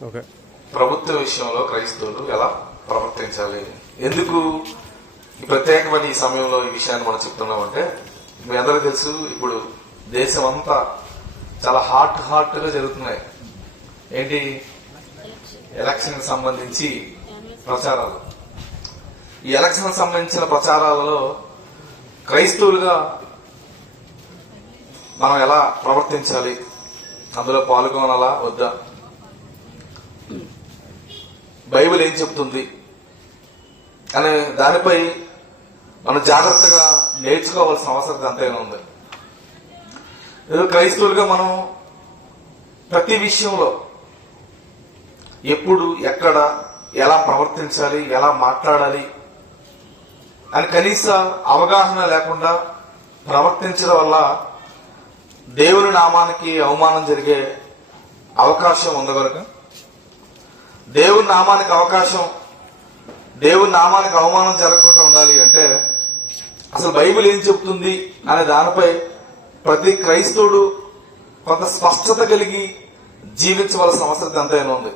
ప్రభుత్వ విషయంలో క్రైస్తవులు ఎలా ప్రవర్తించాలి? ఎందుకు ఈ ప్రత్యేకమైన ఈ సమయంలో ఈ విషయాన్ని మనం చెప్తున్నామంటే, మీ అందరికీ తెలుసు, ఇప్పుడు దేశం అంతా చాలా హాట్ గా జరుగుతున్నాయి. ఏంటి? ఎలక్షన్ సంబంధించి ప్రచారాలు. ఈ ఎలక్షన్ సంబంధించిన ప్రచారాలలో క్రైస్తవులుగా మనం ఎలా ప్రవర్తించాలి, అందులో పాల్గొనాలా వద్దా, బైబిల్ ఏం చెప్తుంది అనే దానిపై మనం జాగ్రత్తగా నేర్చుకోవాల్సిన అవసరం ఎంతైనా ఉంది. క్రైస్తవులుగా మనం ప్రతి విషయంలో ఎప్పుడు, ఎక్కడ, ఎలా ప్రవర్తించాలి, ఎలా మాట్లాడాలి అని కనీస అవగాహన లేకుండా ప్రవర్తించడం వల్ల దేవుని నామానికి అవమానం జరిగే అవకాశం ఉంది. కనుక దేవుని నామానికి అవమానం జరగకుండా ఉండాలి అంటే అసలు బైబిల్ ఏం చెప్తుంది అనే దానిపై ప్రతి క్రైస్తవుడు కొంత స్పష్టత కలిగి జీవించవలసిన అవసరం ఎంతైనా ఉంది.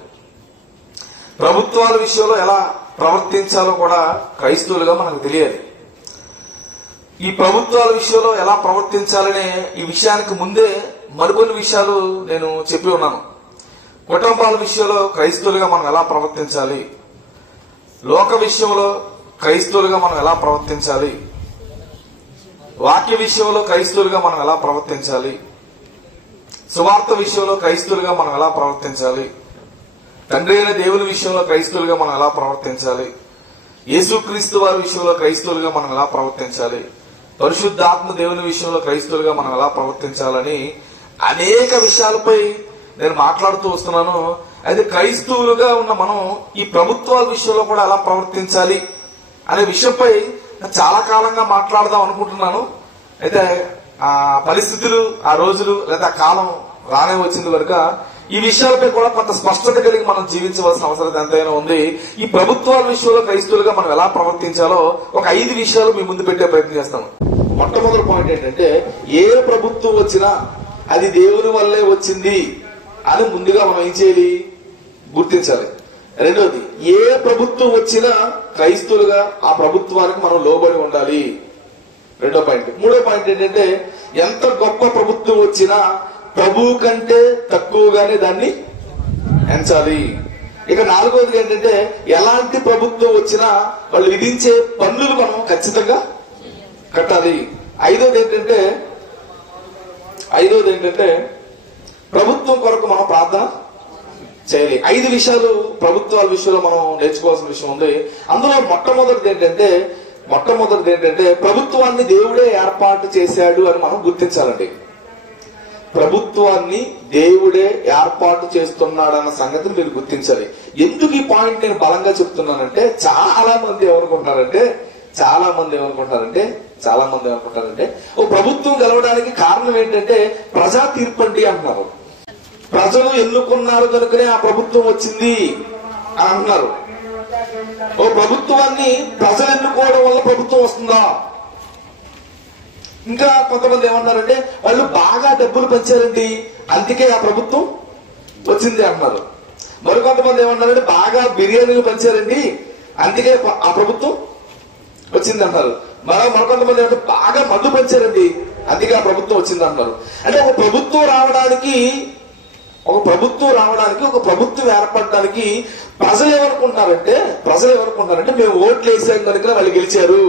ప్రభుత్వాల విషయంలో ఎలా ప్రవర్తించాలో కూడా క్రైస్తవులుగా మనకు తెలియాలి. ఈ ప్రభుత్వాల విషయంలో ఎలా ప్రవర్తించాలనే ఈ విషయానికి ముందే మరికొన్ని విషయాలు నేను చెప్పి ఉన్నాను. కుటుంబాల విషయంలో క్రైస్తవులుగా మనం ఎలా ప్రవర్తించాలి, లోక విషయంలో క్రైస్తవులుగా మనం ఎలా ప్రవర్తించాలి, వాక్య విషయంలో క్రైస్తవులుగా మనం ఎలా ప్రవర్తించాలి, సువార్త విషయంలో క్రైస్తవులుగా మనం ఎలా ప్రవర్తించాలి, తండ్రి అయిన దేవుని విషయంలో క్రైస్తవులుగా మనం ఎలా ప్రవర్తించాలి, యేసుక్రీస్తు వారి విషయంలో క్రైస్తవులుగా మనం ఎలా ప్రవర్తించాలి, పరిశుద్ధాత్మ దేవుని విషయంలో క్రైస్తవులుగా మనం ఎలా ప్రవర్తించాలని అనేక విషయాలపై నేను మాట్లాడుతూ వస్తున్నాను. అయితే క్రైస్తవులుగా ఉన్న మనం ఈ ప్రభుత్వాల విషయంలో కూడా ఎలా ప్రవర్తించాలి అనే విషయంపై చాలా కాలంగా మాట్లాడదాం అనుకుంటున్నాను. అయితే ఆ పరిస్థితులు, ఆ రోజులు లేదా ఆ కాలం రానే వచ్చింది కనుక ఈ విషయాలపై కూడా కొంత స్పష్టత కలిగి మనం జీవించవలసిన అవసరం ఎంతైనా ఉంది. ఈ ప్రభుత్వాల విషయంలో క్రైస్తవులుగా మనం ఎలా ప్రవర్తించాలో ఒక 5 విషయాలు మీ ముందు పెట్టే ప్రయత్నం చేస్తాము. మొట్టమొదటి పాయింట్ ఏంటంటే, ఏ ప్రభుత్వం వచ్చినా అది దేవుని వల్లే వచ్చింది అని ముందుగా మనం ఏం చేయాలి, గుర్తించాలి. రెండోది, ఏ ప్రభుత్వం వచ్చినా క్రైస్తవులుగా ఆ ప్రభుత్వానికి మనం లోబడి ఉండాలి, రెండో పాయింట్. మూడో పాయింట్ ఏంటంటే, ఎంత గొప్ప ప్రభుత్వం వచ్చినా ప్రభువు కంటే తక్కువగానే దాన్ని ఎంచాలి. ఇక నాలుగోది ఏంటంటే, ఎలాంటి ప్రభుత్వం వచ్చినా వాళ్ళు విధించే పన్నులు మనం ఖచ్చితంగా కట్టాలి. ఐదోది ఏంటంటే ప్రభుత్వం కొరకు మనం ప్రార్థన చేయాలి. 5 విషయాలు ప్రభుత్వాల విషయంలో మనం నేర్చుకోవాల్సిన విషయం ఉంది. అందులో మొట్టమొదటిది ఏంటంటే ప్రభుత్వాన్ని దేవుడే ఏర్పాటు చేశాడు అని మనం గుర్తించాలండి. ప్రభుత్వాన్ని దేవుడే ఏర్పాటు చేస్తున్నాడన్న సంగతిని మీరు గుర్తించాలి. ఎందుకు ఈ పాయింట్ నేను బలంగా చెప్తున్నానంటే, చాలా మంది ఏమనుకుంటారంటే ఓ ప్రభుత్వం గెలవడానికి కారణం ఏంటంటే ప్రజా తీర్పు అంటున్నారు. ప్రజలు ఎన్నుకున్నారు కనుకనే ఆ ప్రభుత్వం వచ్చింది అని అంటున్నారు. ఓ ప్రభుత్వాన్ని ప్రజలు ఎన్నుకోవడం వల్ల ప్రభుత్వం వస్తుందా? ఇంకా కొంతమంది ఏమన్నారంటే వాళ్ళు బాగా డబ్బులు పంచారండి అందుకే ఆ ప్రభుత్వం వచ్చింది అంటున్నారు. మరికొంతమంది ఏమన్నారంటే బాగా బిర్యానీలు పంచారండి అందుకే ఆ ప్రభుత్వం వచ్చింది అంటారు. మరికొంతమంది ఏమంటే బాగా మందు పంచారండి అందుకే ఆ ప్రభుత్వం వచ్చింది అంటున్నారు. అంటే ఒక ప్రభుత్వం రావడానికి, ఒక ప్రభుత్వం ఏర్పడడానికి ప్రజలు ఏమనుకుంటారంటే మేము ఓట్లు వేసాం కనుక వాళ్ళు గెలిచారు,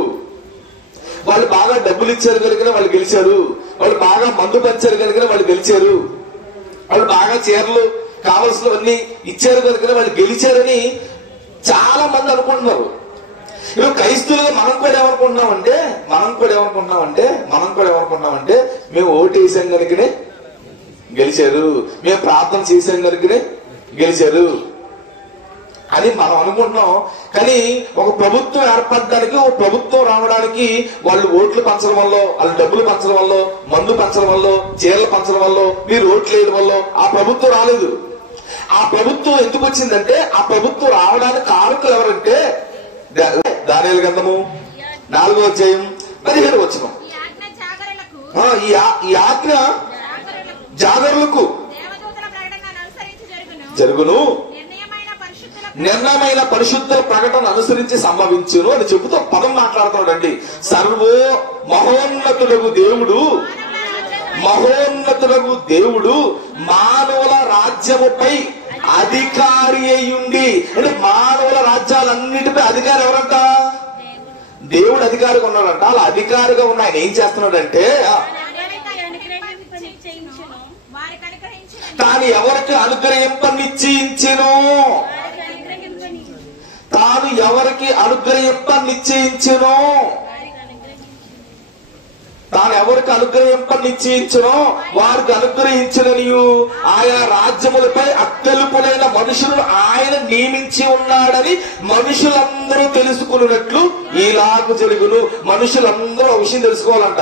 వాళ్ళు బాగా డబ్బులు ఇచ్చారు కనుక వాళ్ళు గెలిచారు, వాళ్ళు బాగా మందు పంచారు కనుక వాళ్ళు గెలిచారు, వాళ్ళు బాగా చీరలు కావాల్సినవన్నీ ఇచ్చారు కనుక వాళ్ళు గెలిచారని చాలా మంది అనుకుంటున్నారు. ఇప్పుడు క్రైస్తవులుగా మనం కూడా ఏమనుకుంటున్నామంటే మేము ఓటు వేసాం కనుకనే గెలిచారు, మేము ప్రార్థన చేసాం కనుకనే గెలిచారు అని మనం అనుకుంటున్నాం. కానీ ఒక ప్రభుత్వం ఏర్పడడానికి, ఒక ప్రభుత్వం రావడానికి వాళ్ళు ఓట్లు పంచడం వల్ల, వాళ్ళు డబ్బులు పంచడం వల్ల, మందు పంచడం వల్ల, చీరలు పంచడం వల్ల, మీరు ఓట్లు వేయడం వల్ల ఆ ప్రభుత్వం రాలేదు. ఆ ప్రభుత్వం ఎందుకు వచ్చిందంటే, ఆ ప్రభుత్వం రావడానికి కారకులు ఎవరంటే దానియేలు గ్రంథము 4వ అధ్యాయం 17వ వచనం. ఈ ఆజ్ఞ జాగరులకు జరుగును, నిర్ణయమైన పరిశుద్ధ ప్రకటన అనుసరించి సంభవించును అని చెబుతూ పదం మాట్లాడుతున్నాడండి. సర్వో మహోన్నతులకు దేవుడు మానవుల రాజ్యముపై అధికారి అయ్యుండి, అంటే మానవుల రాజ్యాలన్నిటిపై అధికారి ఎవరంట? దేవుడు అధికారిగా ఉన్నాడంట. అలా అధికారిగా ఉన్న ఆయన ఏం చేస్తున్నాడంటే, తాను ఎవరికి అనుగ్రహింపనిశ్చయించెను, తాను ఎవరికి అనుగ్రహింపనిశ్చయించెను, తాను ఎవరికి అనుగ్రహింపనిశ్చయించునో వారికి అనుగ్రహించుననియు ఆయా రాజ్యములపై అత్యల్పులైన మనుషులను ఆయన నియమించి ఉన్నాడని మనుషులందరూ తెలుసుకున్నట్లు ఇలాగ జరుగును. మనుషులందరూ ఒక విషయం తెలుసుకోవాలంట.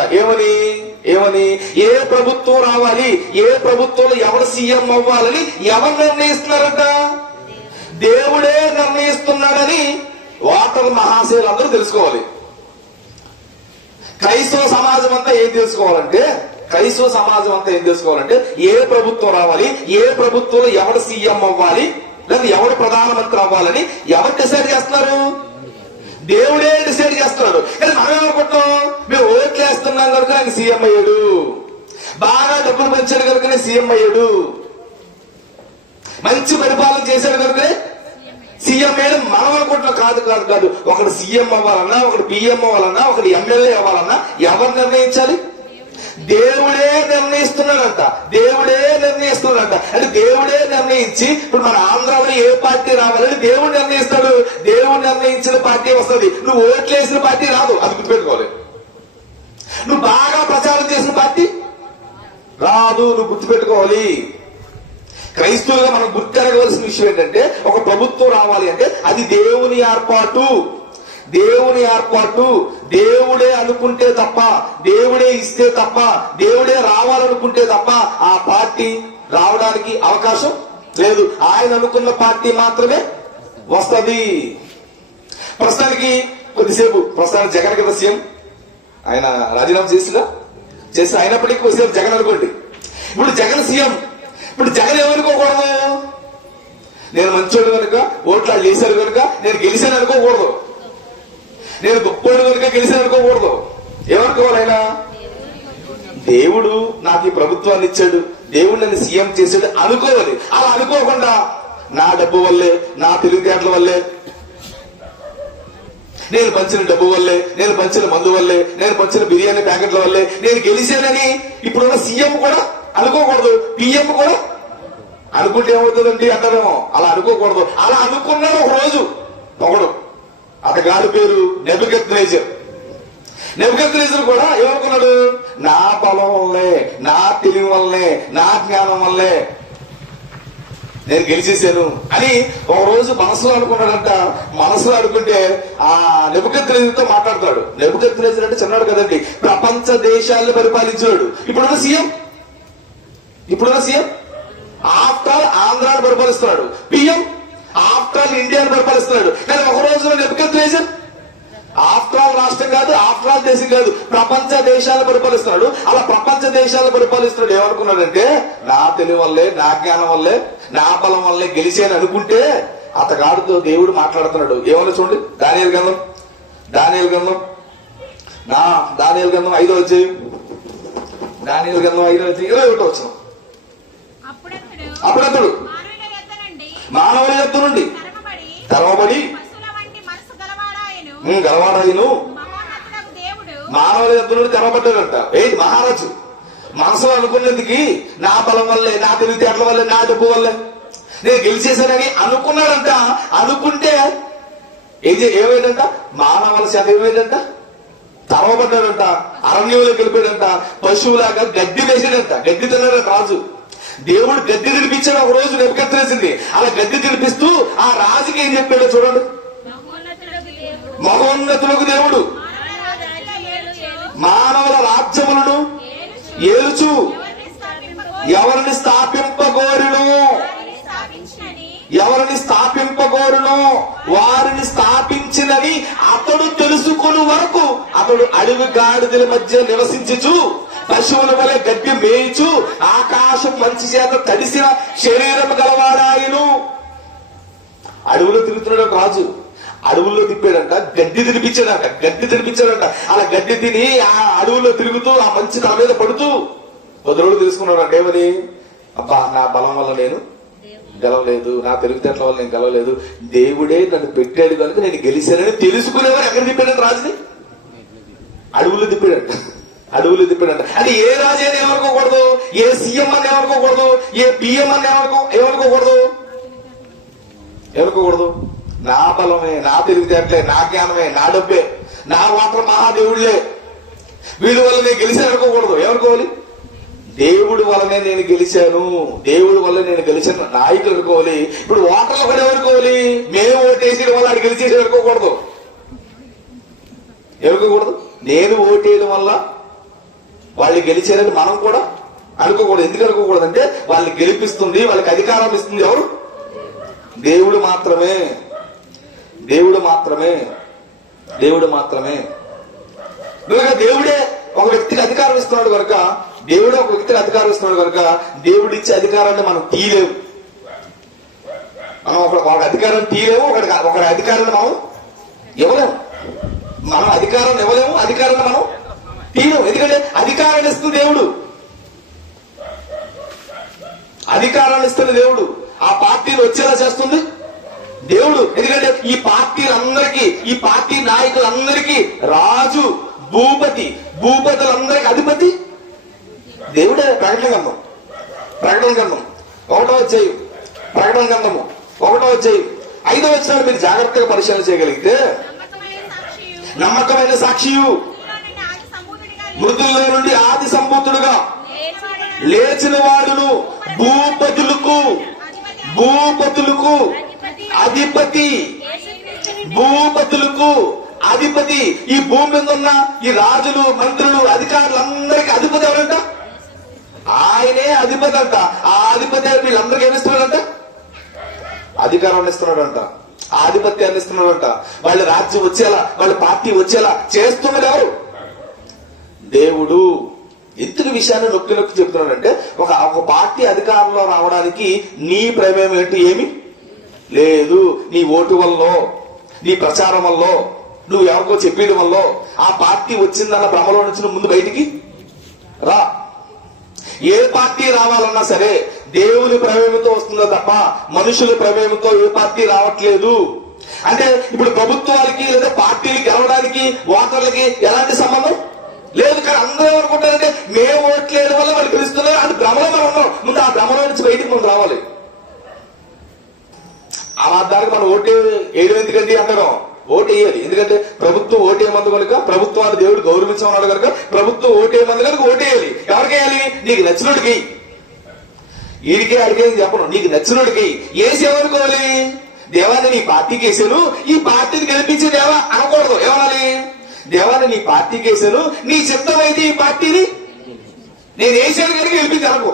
ఏమని ఏ ప్రభుత్వం రావాలి, ఏ ప్రభుత్వంలో ఎవరు సీఎం అవ్వాలని ఎవరు నిర్ణయిస్తున్నారంట? దేవుడే నిర్ణయిస్తున్నాడని ఓటర్ మహాశయులు అందరూ తెలుసుకోవాలి. క్రైస్తవ సమాజం అంతా ఏం తెలుసుకోవాలంటే, ఏ ప్రభుత్వం రావాలి, ఏ ప్రభుత్వంలో ఎవరు సీఎం అవ్వాలి, లేదా ఎవరు ప్రధానమంత్రి అవ్వాలని ఎవరు డిసైడ్ చేస్తున్నారు? దేవుడే డిసైడ్ చేస్తున్నాడు. కానీ మనం ఏమనుకుంటాం, మేము ఓట్లు వేస్తున్నాం కనుక ఆయన సీఎం అయ్యాడు, బాగా డబ్బులు పెంచాడు కనుకనే సీఎం అయ్యాడు, మంచి పరిపాలన చేశాడు కనుకనే సీఎం అయ్యాడు మనం అనుకుంటున్నాం. కాదు. ఒకడు సీఎం అవ్వాలన్నా, ఒకడు పిఎం అవ్వాలన్నా, ఒకడు ఎమ్మెల్యే అవ్వాలన్నా ఎవరు నిర్ణయించాలి? దేవుడే నిర్ణయిస్తున్నాడంట. అంటే దేవుడే నిర్ణయించి, ఇప్పుడు మన ఆంధ్రాలో ఏ పార్టీ రావాలని దేవుడు నిర్ణయిస్తాడు. దేవుడు నిర్ణయించిన పార్టీ వస్తుంది. నువ్వు ఓట్లేసిన పార్టీ రాదు, అది గుర్తుపెట్టుకోవాలి. నువ్వు బాగా ప్రచారం చేసిన పార్టీ రాదు, నువ్వు గుర్తుపెట్టుకోవాలి. క్రైస్తవులుగా మనం గుర్తెరగవలసిన విషయం ఏంటంటే, ఒక ప్రభుత్వం రావాలి అంటే అది దేవుని ఏర్పాటు. దేవుడే అనుకుంటే తప్ప, దేవుడే ఇస్తే తప్ప, దేవుడే రావాలనుకుంటే తప్ప ఆ పార్టీ రావడానికి అవకాశం లేదు. ఆయన అనుకున్న పార్టీ మాత్రమే వస్తుంది. ప్రస్తుతానికి జగన్ కదా సీఎం, ఆయన రాజీనామా చేసిన అయినప్పటికీ కొద్దిసేపు జగన్ అనుకోండి. ఇప్పుడు జగన్ సీఎం. ఇప్పుడు జగన్ ఏమనుకోకూడదు, నేను మంచోడు కనుక ఓట్లు చేశారు కనుక నేను గెలిచాను అనుకోకూడదు, నేను గొప్పోడు కనుక గెలిచాను అనుకోకూడదు. ఏమనుకోవాలి ఆయన? దేవుడు నాకు ఈ ప్రభుత్వాన్ని ఇచ్చాడు, దేవుడు నన్ను సీఎం చేశాడు అనుకోవాలి. అలా అనుకోకుండా నా డబ్బు వల్లే, నా తెలివితేటల వల్లే, నేను పంచిన డబ్బు వల్లే, నేను పంచిన మందు వల్లే, నేను పంచిన బిర్యానీ ప్యాకెట్ల వల్లే నేను గెలిచానని ఇప్పుడున్న సీఎం కూడా అనుకోకూడదు, పిఎం కూడా అనుకుంటే ఏమవుతుందండి అంటారు. అలా అనుకోకూడదు. అలా అనుకున్నాడు ఒక రోజు ఒకడు, అతగాడి పేరు నెబుకద్నెజరు కూడా ఏమనుకున్నాడు? నా బలం వల్లే, నా తెలివి వల్లే, నా జ్ఞానం వల్లే నేను గెలిచేశాను అని ఒక రోజు మనసులో అనుకున్నాడంట. మనసులో అనుకుంటే ఆ నెబుకద్నెజరుతో మాట్లాడుతున్నాడు. నెబుకద్నెజరు అంటే చిన్నాడు కదండి, ప్రపంచ దేశాలను పరిపాలించాడు. ఇప్పుడున్న సీఎం ఆఫ్టర్ ఆల్ ఆంధ్రాను పరిపాలిస్తున్నాడు. పిఎం ఆఫ్టర్ ఆల్ ఇండియాను పరిపాలిస్తున్నాడు. కానీ ఒక రోజులో నెబుకద్నెజరు ఆఫ్టర్ ఆల్ రాష్ట్రం కాదు, ఆఫ్టర్ ఆల్ దేశం కాదు, ప్రపంచ దేశాలను పరిపాలిస్తున్నాడు. అలా ప్రపంచ దేశాలను పరిపాలిస్తున్నాడు. ఏమనుకున్నాడంటే, నా తెలివి వల్లే, నా జ్ఞానం వల్లే, నా బలం వల్లే గెలిచాను అనుకుంటే అతగాడితో దేవుడు మాట్లాడుతున్నాడు. ఏమన్నా చూడండి, దానియేలు గ్రంథం 5వ అధ్యాయం, 21వ వచనం. అప్పుడతడు మానవుని యొద్ద నుండి తరమబడి గలవాడాయను, మానవుని యొద్ద నుండి తెరవబడ్డాడంట. ఏంటి? మహారాజు మనసులో అనుకునేందుకు నా బలం వల్లే, నా తెలివితేటల వల్లే, నా డబ్బు వల్లే నేను గెలిచేశానని అనుకున్నాడంట. అనుకుంటే ఏమైందంట? మానవుల చేత ఏమైందంట? తరవబడ్డాడంట, అరణ్యంలోకి వెళ్ళిపోయాడంట, పశువులాగా గడ్డి వేసాడంట. గడ్డి తిన్నాడంట రాజు. దేవుడు గడ్డి తినిపించాడు ఒక రోజు నెబుకద్నెజరుని. అలా గడ్డి తినిపిస్తూ ఆ రాజుకి ఏం చెప్పాడో చూడండి. మహోన్నతులకు దేవుడు మానవుల రాజ్యములను ఏలుచు ఎవరిని స్థాపింపగోరును వారిని స్థాపించినని అతడు తెలుసుకుని వరకు అతడు అడవి గాడిదల మధ్య నివసించుచు, పశువుల వలె గడ్డి మేయిచు, ఆకాశం మంచి చేత తడిసిన శరీరం గలవాడాయను. అడవులో తిరుగుతున్నాడు ఒక రాజు. అడవుల్లో తిప్పాడంట, గడ్డి తినిపించాడంట. అలా గడ్డి తిని ఆ అడవుల్లో తిరుగుతూ ఆ మంచి తన మీద పడుతూ కొద్ది రోజులు తెలుసుకున్నాడు. ఏమని? అబ్బా, నా బలం వల్ల నేను గెలవలేదు, నా తెలివితేటల వల్ల నేను గెలవలేదు, దేవుడే నన్ను పెట్టాడు కనుక నేను గెలిచానని తెలుసుకునేవారు. ఎక్కడ తిప్పాడంట రాజుని? అడవుల్లో తిప్పాడంట. అది ఏ రాజు అని ఏమనుకోకూడదు, ఏ సీఎం అని ఏమనుకోకూడదు, ఏ పిఎం అని ఏమనుకోకూడదు. నా బలమే, నా తెలివితేటలే, నా జ్ఞానమే, నా డబ్బే, నా మాత్రం మహాదేవుళ్లే, వీళ్ళ వల్ల నేను గెలిచాను అనుకోకూడదు. ఏమనుకోవాలి? దేవుడి వల్లనే నేను గెలిచాను, దేవుడి వల్ల నేను గెలిచాను నాయకులు అనుకోవాలి. ఇప్పుడు ఓటర్లు కూడా ఏమనుకోవాలి? మేము ఓటేసిన వల్ల అది గెలిచేసి అనుకోకూడదు. నేను ఓటేయడం వల్ల వాళ్ళు గెలిచారని మనం కూడా అనుకోకూడదు. ఎందుకు అనుకోకూడదు అంటే వాళ్ళని గెలిపిస్తుంది, వాళ్ళకి అధికారం ఇస్తుంది ఎవరు? దేవుడు మాత్రమే. దేవుడే ఒక వ్యక్తికి అధికారం ఇస్తున్నాడు కనుక, దేవుడు ఇచ్చే అధికారాన్ని మనం తీయలేము. మనం ఒక అధికారం తీయలేము, ఒకరి అధికారాన్ని మనం ఇవ్వలేము. అధికారాన్ని మనం తీయలేము. ఎందుకంటే అధికారాన్ని ఇస్తుంది దేవుడు. ఆ పార్టీలు వచ్చేలా చేస్తుంది దేవుడు. ఎందుకంటే ఈ పార్టీ నాయకులందరికీ రాజు, భూపతులందరికీ అధిపతి దేవుడే. ప్రకటన గ్రంథం 1వ అధ్యాయం, 5వ వచనాన్ని మీరు జాగ్రత్తగా పరిశీలన చేయగలిగితే, నమ్మకమైన సాక్షియు, మృతుల్లో నుండి ఆది సంభూతుడుగా లేచిన వాడును, భూపతులకు అధిపతి. ఈ భూమి మీద ఉన్న ఈ రాజులు, మంత్రులు, అధికారులందరికీ అధిపతి ఎవరంట? ఆయనే అధిపతి అంట. ఆ అధిపతి వీళ్ళందరికీ ఏమిస్తున్నాడంట? అధికారాన్ని ఇస్తున్నాడంట, ఆధిపత్యాన్ని ఇస్తున్నాడంట. వాళ్ళ రాజ్యం వచ్చేలా, వాళ్ళ పార్టీ వచ్చేలా చేస్తున్నది ఎవరు? దేవుడు. ఎందుకు విషయాన్ని నొక్కి చెప్తున్నాడంటే, ఒక పార్టీ అధికారంలో రావడానికి నీ ప్రమేయం ఏంటి? ఏమి లేదు. నీ ఓటు వల్ల, నీ ప్రచారం వల్ల, నువ్వు ఎవరికో చెప్పేయడం వల్ల ఆ పార్టీ వచ్చిందన్న భ్రమలో నుంచి నువ్వు ముందు బయటికి రా. ఏ పార్టీ రావాలన్నా సరే దేవుని ప్రమేయంతో వస్తుందో తప్ప మనుషుల ప్రమేయంతో ఏ పార్టీ రావట్లేదు. అంటే ఇప్పుడు ప్రభుత్వాలకి లేదా పార్టీలు గెలవడానికి ఓటర్లకి ఎలాంటి సంబంధం లేదు. కానీ అందరూ ఏమనుకుంటారంటే మేము ఓట్లేయడం వల్ల వాళ్ళు గెలుస్తున్నారు అని భ్రమలో మనం ఉన్నాం. ముందు ఆ భ్రమలో నుంచి బయటికి మనం రావాలి. ఆ దానికి మనం ఓటు వేయడం ఎందుకంటే అంటారు, ఓటు వేయాలి. ఎందుకంటే ప్రభుత్వం ఓటేయమంది కనుక, ప్రభుత్వాన్ని దేవుడు గౌరవించమన్నాడు కనుక ప్రభుత్వం ఓటేయమంది కనుక ఓటేయాలి. ఎవరికేయాలి? నీకు నచ్చినోడికి. ఈడికే అడిగే చెప్పను, నీకు నచ్చినోడికి వేసి ఏమనుకోవాలి? దేవాన్ని నీ పార్టీకి వేసాను, ఈ పార్టీని గెలిపించే దేవా అనకూడదు. ఏమనాలి? దేవాన్ని నీ పార్టీకి వేసాను, నీ చిత్తమైతే ఈ పార్టీని నేను వేసాను కనుక గెలిపించి అనుకో.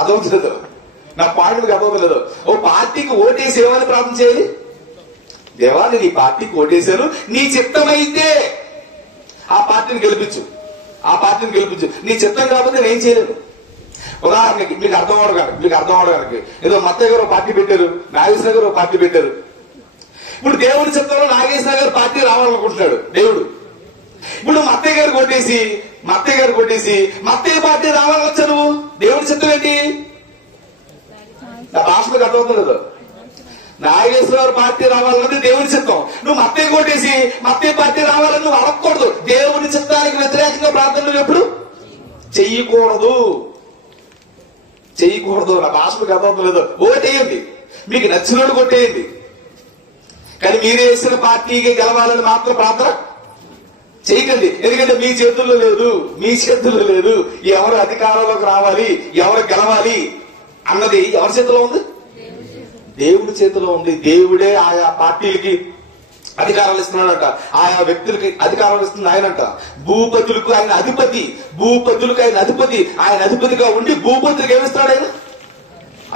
అదవుతుంది. నా పాయింట్ మీకు అదవుతలేదు. ఓ పార్టీకి ఓటేసి ఏమని ప్రార్థన చేయాలి? దేవాన్ని నీ పార్టీకి ఓటేశాను, నీ చిత్తమైతే ఆ పార్టీని గెలిపించు. నీ చిత్తం కాకపోతే నేను చేయలేను. ఉదాహరణకి మీకు అర్థం అవడానికి ఏదో మత్తయ్య గారు పార్టీ పెట్టారు, నాగేశ్వర గారు పార్టీ పెట్టారు. ఇప్పుడు దేవుడి చిత్తంలో నాగేశ్వర గారు పార్టీ రావాలనుకుంటున్నాడు దేవుడు. ఇప్పుడు మత్తయ్య గారు కొట్టేసి మత్తయ్య పార్టీ రావాలని వచ్చా నువ్వు. దేవుడి చిత్తం ఏంటి? నా భాషలకు అర్థమవుతుంది. నాగేశ్వర పార్టీ రావాలన్నది దేవుడి చిత్తం. నువ్వు మత్తయ్య కొట్టేసి మత్తయ్య పార్టీ రావాలని నువ్వు అడగకూడదు. దేవుడి చిత్తానికి వ్యతిరేకంగా ప్రార్థనలు ఎప్పుడు చెయ్యకూడదు. నా భాషలకు అర్థమవుతలేదు. ఓటేయండి, మీకు నచ్చినోడు కొట్టేయండి. కానీ మీరు వేసిన పార్టీకి గెలవాలని మాత్రం ప్రార్థన చేయకండి. ఎందుకంటే మీ చేతుల్లో లేదు. ఎవరు అధికారంలోకి రావాలి, ఎవరు గెలవాలి అన్నది ఎవరి చేతిలో ఉంది? దేవుడి చేతిలో ఉంది. దేవుడే ఆయా పార్టీలకి అధికారాలు ఇస్తున్నాడంట, ఆయా వ్యక్తులకి అధికారాలు ఇస్తుంది ఆయనంట. భూపతులకు ఆయన అధిపతి, ఆయన అధిపతిగా ఉండి భూపతులకు ఏమిస్తున్నాడు? ఆయన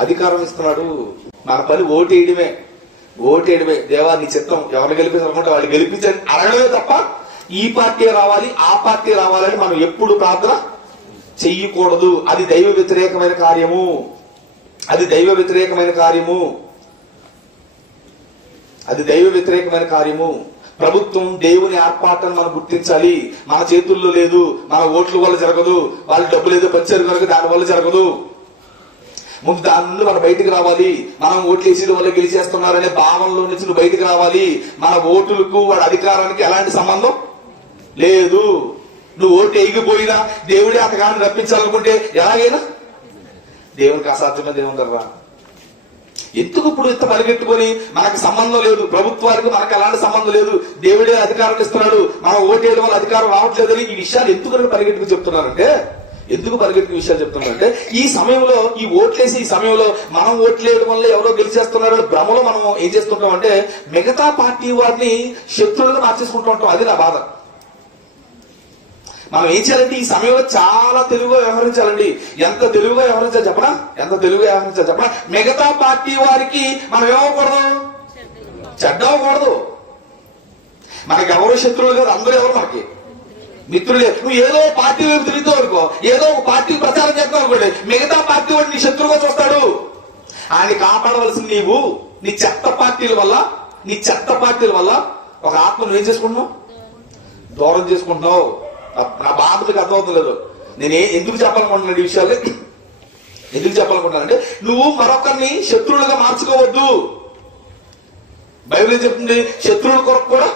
అధికారం ఇస్తున్నాడు. మన పని ఓటేయడమే. దేవా నీ చిత్తం, ఎవరు గెలిపించాలనుకుంటే వాళ్ళు గెలిపించండి అడగడమే తప్ప ఈ పార్టీ రావాలి, ఆ పార్టీ రావాలని మనం ఎప్పుడు ప్రార్థన చెయ్యకూడదు. అది దైవ వ్యతిరేకమైన కార్యము. అది దైవ వ్యతిరేకమైన కార్యము. ప్రభుత్వం దేవుని ఏర్పాటును మనం గుర్తించాలి. మన చేతుల్లో లేదు, మన ఓట్ల వల్ల జరగదు, వాళ్ళు డబ్బులు ఏదో పంచారు కనుక దాని వల్ల జరగదు. ముందు దాని నుండి మనం బయటకు రావాలి. మనం ఓట్లు వేసేది వల్ల గెలిచేస్తున్నారనే భావనలో నుంచి నువ్వు బయటకు రావాలి. మన ఓటులకు వాడి అధికారానికి ఎలాంటి సంబంధం లేదు. నువ్వు ఓటు ఎగిపోయినా దేవుడే అతగాన్ని రప్పించాలనుకుంటే ఎలాగైనా దేవునికి అసాధ్యమే దేవుని దగ్గర. ఎందుకు ఇప్పుడు ఇంత పరిగెట్టుకొని మనకు సంబంధం లేదు, ప్రభుత్వానికి మనకు ఎలాంటి సంబంధం లేదు, దేవుడే అధికారం ఇస్తున్నాడు, మనం ఓటేయడం వల్ల అధికారం రావట్లేదని ఈ విషయాలు ఎందుకు పరిగెట్టుకు చెప్తున్నారంటే, ఎందుకు పరిగెట్టుకు విషయాలు చెప్తున్నారంటే ఈ సమయంలో, ఈ ఓట్లేసి ఈ సమయంలో మనం ఓట్లేయడం వల్ల ఎవరో గెలిచేస్తున్నారని భ్రమలో మనం ఏం చేస్తుంటాం అంటే మిగతా పార్టీ వారిని శత్రువులుగా మార్చేసుకుంటూ ఉంటాం. అది నా బాధ. మనం ఏం చేయాలంటే ఈ సమయంలో చాలా తెలుగుగా వ్యవహరించాలండి. ఎంత తెలుగుగా వ్యవహరించాలి చెప్పనా? ఎంత తెలుగుగా వ్యవహరించాలి చెప్పనా? మిగతా పార్టీ వారికి మనం ఏమవకూడదు, చెడ్డవకూడదు. మనకి ఎవరు శత్రువులు కాదు, అందరూ ఎవరు మనకి మిత్రులే. నువ్వు ఏదో పార్టీ వైపు తిరుగుతావు అనుకో, ఏదో ఒక పార్టీ ప్రచారం చేస్తావు అనుకోండి, మిగతా పార్టీ వాడు నీ శత్రువుగా చూస్తాడు. ఆయన కాపాడవలసింది నీవు నీ చెత్త పార్టీల వల్ల ఒక ఆత్మను ఏం చేసుకుంటున్నావు, దూరం చేసుకుంటున్నావు. నా బాధలకు అర్థమవుతలేదు. నేను ఎందుకు చెప్పాలనుకుంటున్నాను ఈ విషయాలు, ఎందుకు చెప్పాలనుకుంటున్నానంటే నువ్వు మరొకరిని శత్రువులుగా మార్చుకోవద్దు. బైబిల్ ఏం చెప్తుంది? శత్రువుల కొరకు కూడా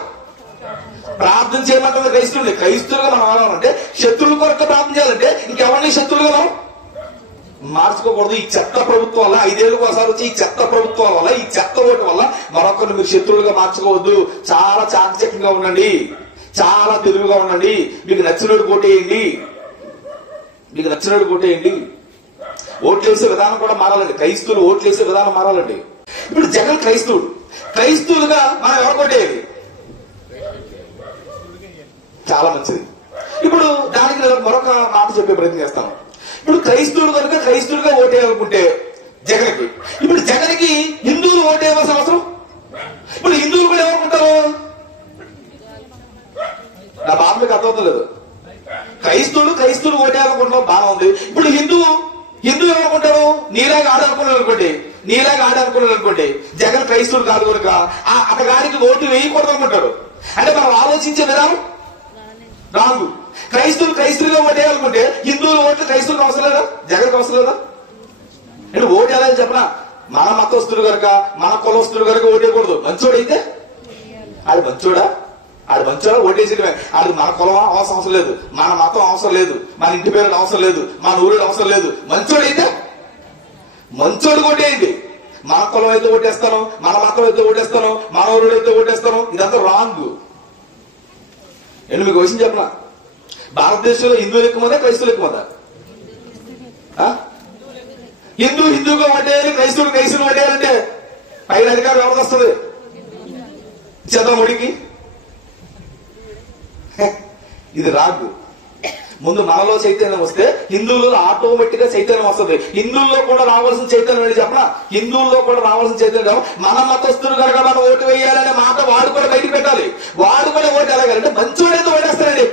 ప్రార్థన చేయమంటుంది క్రైస్తవులుగా మనం ఆడాలంటే శత్రువుల కొరకు ప్రార్థన చేయాలంటే ఇంకెవరిని శత్రువులుగా మనం మార్చుకోకూడదు. ఈ చెత్త ప్రభుత్వం వల్ల 5 ఏళ్ళకు ఒకసారి వచ్చి ఈ చెత్త ప్రభుత్వం వల్ల, ఈ చెత్త ఓటు వల్ల మరొకరిని మీరు శత్రువులుగా మార్చుకోవద్దు. చాలా చాకచక్యంగా ఉండండి, చాలా తెలుగుగా ఉండండి. మీకు నచ్చినోడు కోటేయండి, ఓట్లేసే విధానం కూడా మారాలండి. క్రైస్తవులు ఓట్లేసే విధానం మారాలండి. ఇప్పుడు జగన్ క్రైస్తవులుగా మనం ఎవరు కోటేయాలి? చాలా మంచిది. ఇప్పుడు దానికి మరొక మాట చెప్పే ప్రయత్నం చేస్తాను. ఇప్పుడు క్రైస్తవులు కనుక క్రైస్తవులుగా ఓటేయాలనుకుంటే జగన్కి, ఇప్పుడు జగన్కి హిందువులు ఓటేయవలసిన అవసరం. ఇప్పుడు హిందువులు కూడా ఏమనుకుంటారు? నా బాధలకు అర్థమవుతలేదు. క్రైస్తవులు ఓటేయాలనుకుంటున్నాం, బాగా ఉంది. ఇప్పుడు హిందువు ఏమనుకుంటారు? నీలాగా ఆడాలనుకున్నాడు అనుకోండి, జగన్ క్రైస్తవుడు కాదు కనుక అతగానికి ఓటు వేయకూడదు అనుకుంటారు. అంటే మనం ఆలోచించే విధానం రాంగు. క్రైస్తవులుగా ఓటేయాలనుకుంటే హిందువులు ఓట్లు క్రైస్తవులకు అవసరం లేదా, జగన్కి అవసరం లేదా? నేను ఓటు ఎలా చెప్పనా? మన మతస్థుడు కనుక, మన కులస్తుడు కనుక ఓటేయకూడదు. మంచోడైతే ఆడు మంచోడా ఓటేసేయడమే. అది మన కులం అవసరం లేదు, మన మతం అవసరం లేదు, మన ఇంటి పేరు అవసరం లేదు, మన ఊరు అవసరం లేదు. మంచోడైతే మంచోడు ఓటేయండి. మన కులం అయితే ఓటేస్తాను, మన మతం అయితే ఓటేస్తాను, మన ఊరు అయితే ఓటేస్తాను. ఇదంతా రాంగ్. నేను మీకు విషయం చెప్పనా? భారతదేశంలో హిందువులు ఎక్కువ మందా, క్రైస్తవులు ఎక్కువ మందా? హిందూగా ఓటేయాలి, క్రైస్తవులు ఓటేయాలంటే పైన అధికారం ఎవరికి వస్తుంది? చంద్రమోడికి. ఇది రాగు. ముందు మనలో చైతన్యం వస్తే హిందువులలో ఆటోమేటిక్ గా చైతన్యం వస్తుంది. హిందువుల్లో కూడా రావాల్సిన చైతన్యం ఏంటి చెప్పనా? హిందువుల్లో కూడా రావాల్సిన చైతన్యం మన మతస్థులు కనుక మనం ఓటు వేయాలనే మాట వాడు కూడా బయటకు పెట్టాలి. వాడు కూడా ఓటు ఎలాగంటే మంచోడైతే ఓటేస్తారండి.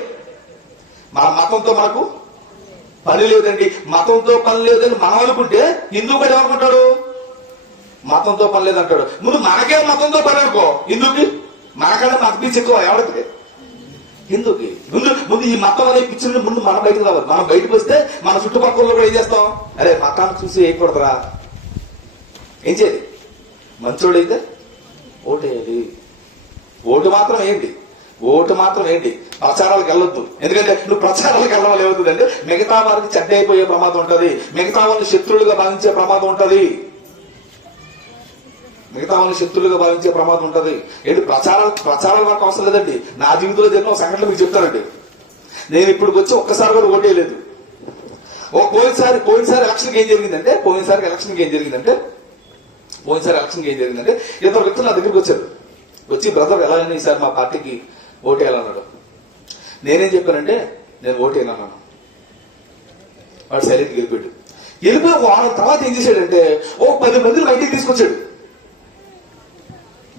మన మతంతో మనకు పని లేదండి, మతంతో పని లేదని మనం అనుకుంటే హిందువు కూడా ఏమనుకుంటాడు? మతంతో పని లేదంటాడు. ముందు మనకే మతంతో పని అనుకో, హిందువుకి మనకన్నా మత పిచ్చి ఎక్కువ ఎవరికి? హిందూకి. ముందు ఈ మతం అనే పిచ్చి ముందు మనం బయటకు రావాలి. మనం బయటకు వస్తే మన చుట్టుపక్కల కూడా ఏం చేస్తాం? అరే మతాన్ని చూసి వేయకూడదురా, ఏం చేయాలి? మంచోడైతే ఓటేయాలి. ఓటు మాత్రం ఏంటి? ప్రచారాలకు వెళ్ళొద్దు. ఎందుకంటే నువ్వు ప్రచారాలకు వెళ్ళడం ఏమవుతుందంటే మిగతా వారికి చెడ్డ అయిపోయే ప్రమాదం ఉంటుంది, మిగతా వాళ్ళని శత్రువులుగా భావించే ప్రమాదం ఉంటుంది. ఏంటి ప్రచారాలు నాకు అవసరం లేదండి. నా జీవితంలో జరిగిన ఒక సంఘటన మీకు చెప్తానండి. నేను ఇప్పుడు వచ్చి ఒక్కసారి కూడా ఓటేయలేదు. పోయినసారి ఎలక్షన్కి ఏం జరిగిందంటే ఇద్దరు వ్యక్తులు నా దగ్గరికి వచ్చి బ్రదర్ ఎలా అయినా ఈసారి మా పార్టీకి ఓటేయాలన్నాడు. నేనేం చెప్పానంటే నేను ఓటేయాలన్నాను. వాడు సైలెంట్కి వెళ్ళిపోయి వారం తర్వాత ఏం చేశాడంటే 10 మందిని బయటికి తీసుకొచ్చాడు.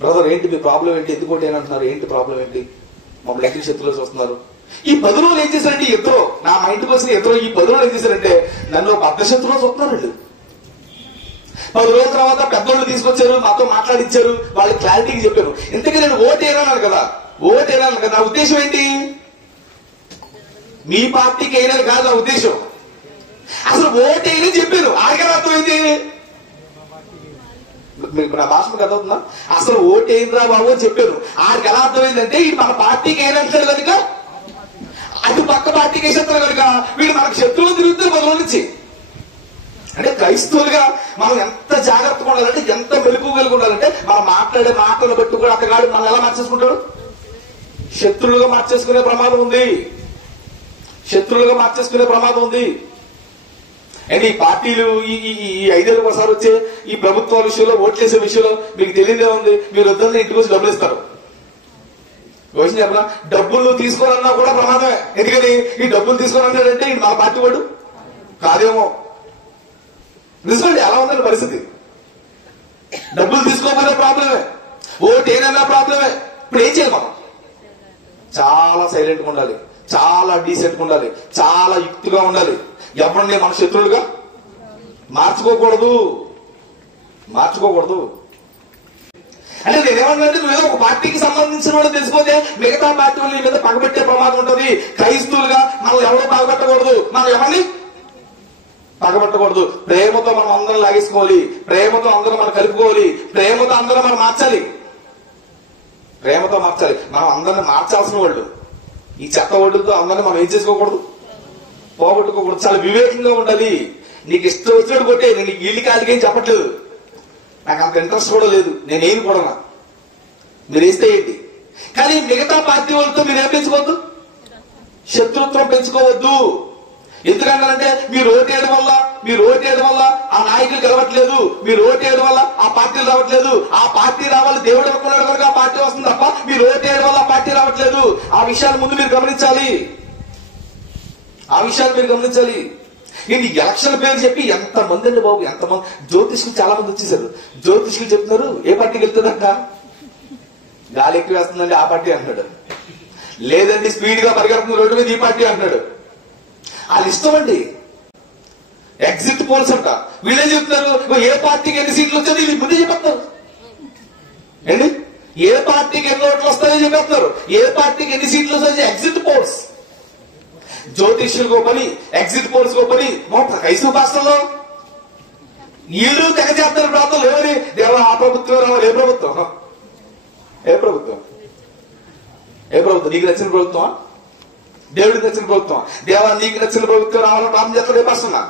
బ్రదర్ ఏంటి మీ ప్రాబ్లం ఏంటి, ఎందుకు ఓటేయాలంటున్నారు, ఏంటి ప్రాబ్లం ఏంటి, మమ్మల్ని ఎక్కడి శత్రువులు చూస్తున్నారు. ఈ 10 రోజులు ఏం చేశారంటే ఇద్దరు నా ఇంటికి వచ్చిన ఇద్దరు ఈ 10 రోజులు ఏం చేశారంటే నన్ను ఒక అర్ధశత్రువులో చూస్తున్నారండి. 10 రోజుల తర్వాత పెద్దోళ్ళు తీసుకొచ్చారు, మాతో మాట్లాడించారు, వాళ్ళకి క్లారిటీకి చెప్పారు. ఇంతకీ నేను ఓటు వేయనాను కదా, ఓటు వేయనాను కదా. నా ఉద్దేశం ఏంటి? మీ పార్టీకి వేయనని కాదు నా ఉద్దేశం. అసలు ఓటు వేయని చెప్పాను. ఆడికి అర్థమైంది. నా భాష మీకు అర్థవుతుందా? అసలు ఓటు వేయరా బాబు అని చెప్పాను. ఆడికి ఎలా అర్థమైందంటే ఇది మన పార్టీకి వేయనంటాడు కనుక, అటు పక్క పార్టీకి వేసేస్తారు కనుక వీడు మనకు శత్రువులు తిరుగుతారు 10 రోజుల నుంచి. అంటే క్రైస్తవులుగా మనం ఎంత జాగ్రత్తగా ఉండాలంటే, ఎంత మెలకు కలిగి ఉండాలంటే, మనం మాట్లాడే మాటలు బట్టి కూడా అతగాడు మనం ఎలా మార్చేసుకుంటాడు? శత్రువులుగా మార్చేసుకునే ప్రమాదం ఉంది. శత్రువులుగా మార్చేసుకునే ప్రమాదం ఉంది. అండ్ ఈ పార్టీలు ఈ 5 ఏళ్ళకి ఒకసారి వచ్చే ఈ ప్రభుత్వాల విషయంలో, ఓట్లేసే విషయంలో మీకు తెలియదే ఉంది. మీరు వద్దని ఇంటికి వచ్చి డబ్బులు ఇస్తారు. క్వశ్చన్ చెప్పనా, డబ్బులు తీసుకోవాలన్నా కూడా ప్రమాదమే. ఎందుకని ఈ డబ్బులు తీసుకోవాలంటే ఇది మా పార్టీ వాడు కాదేమో. నిజమండి, అలా ఉందండి పరిస్థితి. డబ్బులు తీసుకోకపోయినా ప్రాబ్లమే, ఓటు ఏదైనా ప్రాబ్లమే. ఇప్పుడు ఏం చేయాలి? మనం చాలా సైలెంట్ గా ఉండాలి, చాలా డీసెంట్ గా ఉండాలి, చాలా యుక్తిగా ఉండాలి. ఎవరిని మన శత్రువులుగా మార్చుకోకూడదు. అంటే నేనేమన్నానంటే, నువ్వేదో ఒక పార్టీకి సంబంధించిన వాడు తెలిసిపోతే మిగతా పార్టీ వాళ్ళు నీ మీద పగబెట్టే ప్రమాదం ఉంటుంది. క్రైస్తవులుగా మనం ఎవరో పగబెట్టకూడదు, మనం ఎవరిని పగబెట్టకూడదు. ప్రేమతో మనం అందరం లాగేసుకోవాలి, ప్రేమతో అందరం మనం కలుపుకోవాలి, ప్రేమతో అందరం మనం మార్చాలి, ప్రేమతో మార్చాలి. మనం అందరిని మార్చాల్సిన వాళ్ళు. ఈ చెత్త ఒడ్డుతో అందరినీ మనం ఏం చేసుకోకూడదు, పోగొట్టుకోకూడదు. చాలా వివేకంగా ఉండాలి. నీకు ఇష్టం వచ్చినట్టు కొట్టే, నేను వీళ్ళకి కాళ్ళకి ఏం చెప్పట్లేదు, నాకు అంత ఇంట్రెస్ట్ కూడా లేదు, నేనేం కూడా మీరు వేస్తే ఏంటి. కానీ మిగతా పార్టీ వాళ్ళతో మీరు ఏం పెంచుకోవద్దు, శత్రుత్వం పెంచుకోవద్దు. ఎందుకంటే మీరు ఓటేయడం వల్ల ఆ నాయకులు గెలవట్లేదు, మీరు ఓటేయడం వల్ల ఆ పార్టీలు రావట్లేదు. ఆ పార్టీ రావాలి, దేవుడు అనుకున్నాడు కనుక ఆ పార్టీ వస్తుంది తప్ప మీరు ఓటేయడం వల్ల ఆ పార్టీ రావట్లేదు. ఆ విషయాలు ముందు మీరు గమనించాలి. ఇది ఎలక్షన్ పేరు చెప్పి ఎంతమంది అండి బాబు, ఎంతమంది జ్యోతిష్కులు చాలా మంది వచ్చేసారు. జ్యోతిష్కులు చెప్తున్నారు ఏ పార్టీకి వెళ్తుందంట, గాలి ఎక్కువ వేస్తుందండి ఆ పార్టీ అంటున్నాడు, లేదండి స్పీడ్ గా పరిగెడుతుంది రోడ్డు మీద ఈ పార్టీ అంటున్నాడు. వాళ్ళు ఇష్టం అండి. ఎగ్జిట్ పోల్స్ అంట, వీళ్ళేం చెప్తున్నారు, ఏ పార్టీకి ఎన్ని సీట్లు వచ్చాయో వీళ్ళు ముందే చెప్పేస్తారు. ఏంటి, ఏ పార్టీకి ఎన్ని ఓట్లు వస్తాయో చెప్పేస్తున్నారు, ఏ పార్టీకి ఎన్ని సీట్లు వస్తాయో. ఎగ్జిట్ పోల్స్, జ్యోతిష్యులకు పని, ఎగ్జిట్ పోల్స్ కో పని. క్రైస్తవ భాషలో వీళ్ళు తెగ చేస్తారు ప్రాంతాలు. ఎవరి దేవ ఆ ప్రభుత్వం రావాలి. ఏ ప్రభుత్వం నీకు నచ్చిన ప్రభుత్వం, దేవుడికి నచ్చిన ప్రభుత్వం. దేవా నీకు నచ్చిన ప్రభుత్వం రావాలని ప్రార్థన చేస్తాడు. ఏ పాస్తున్నా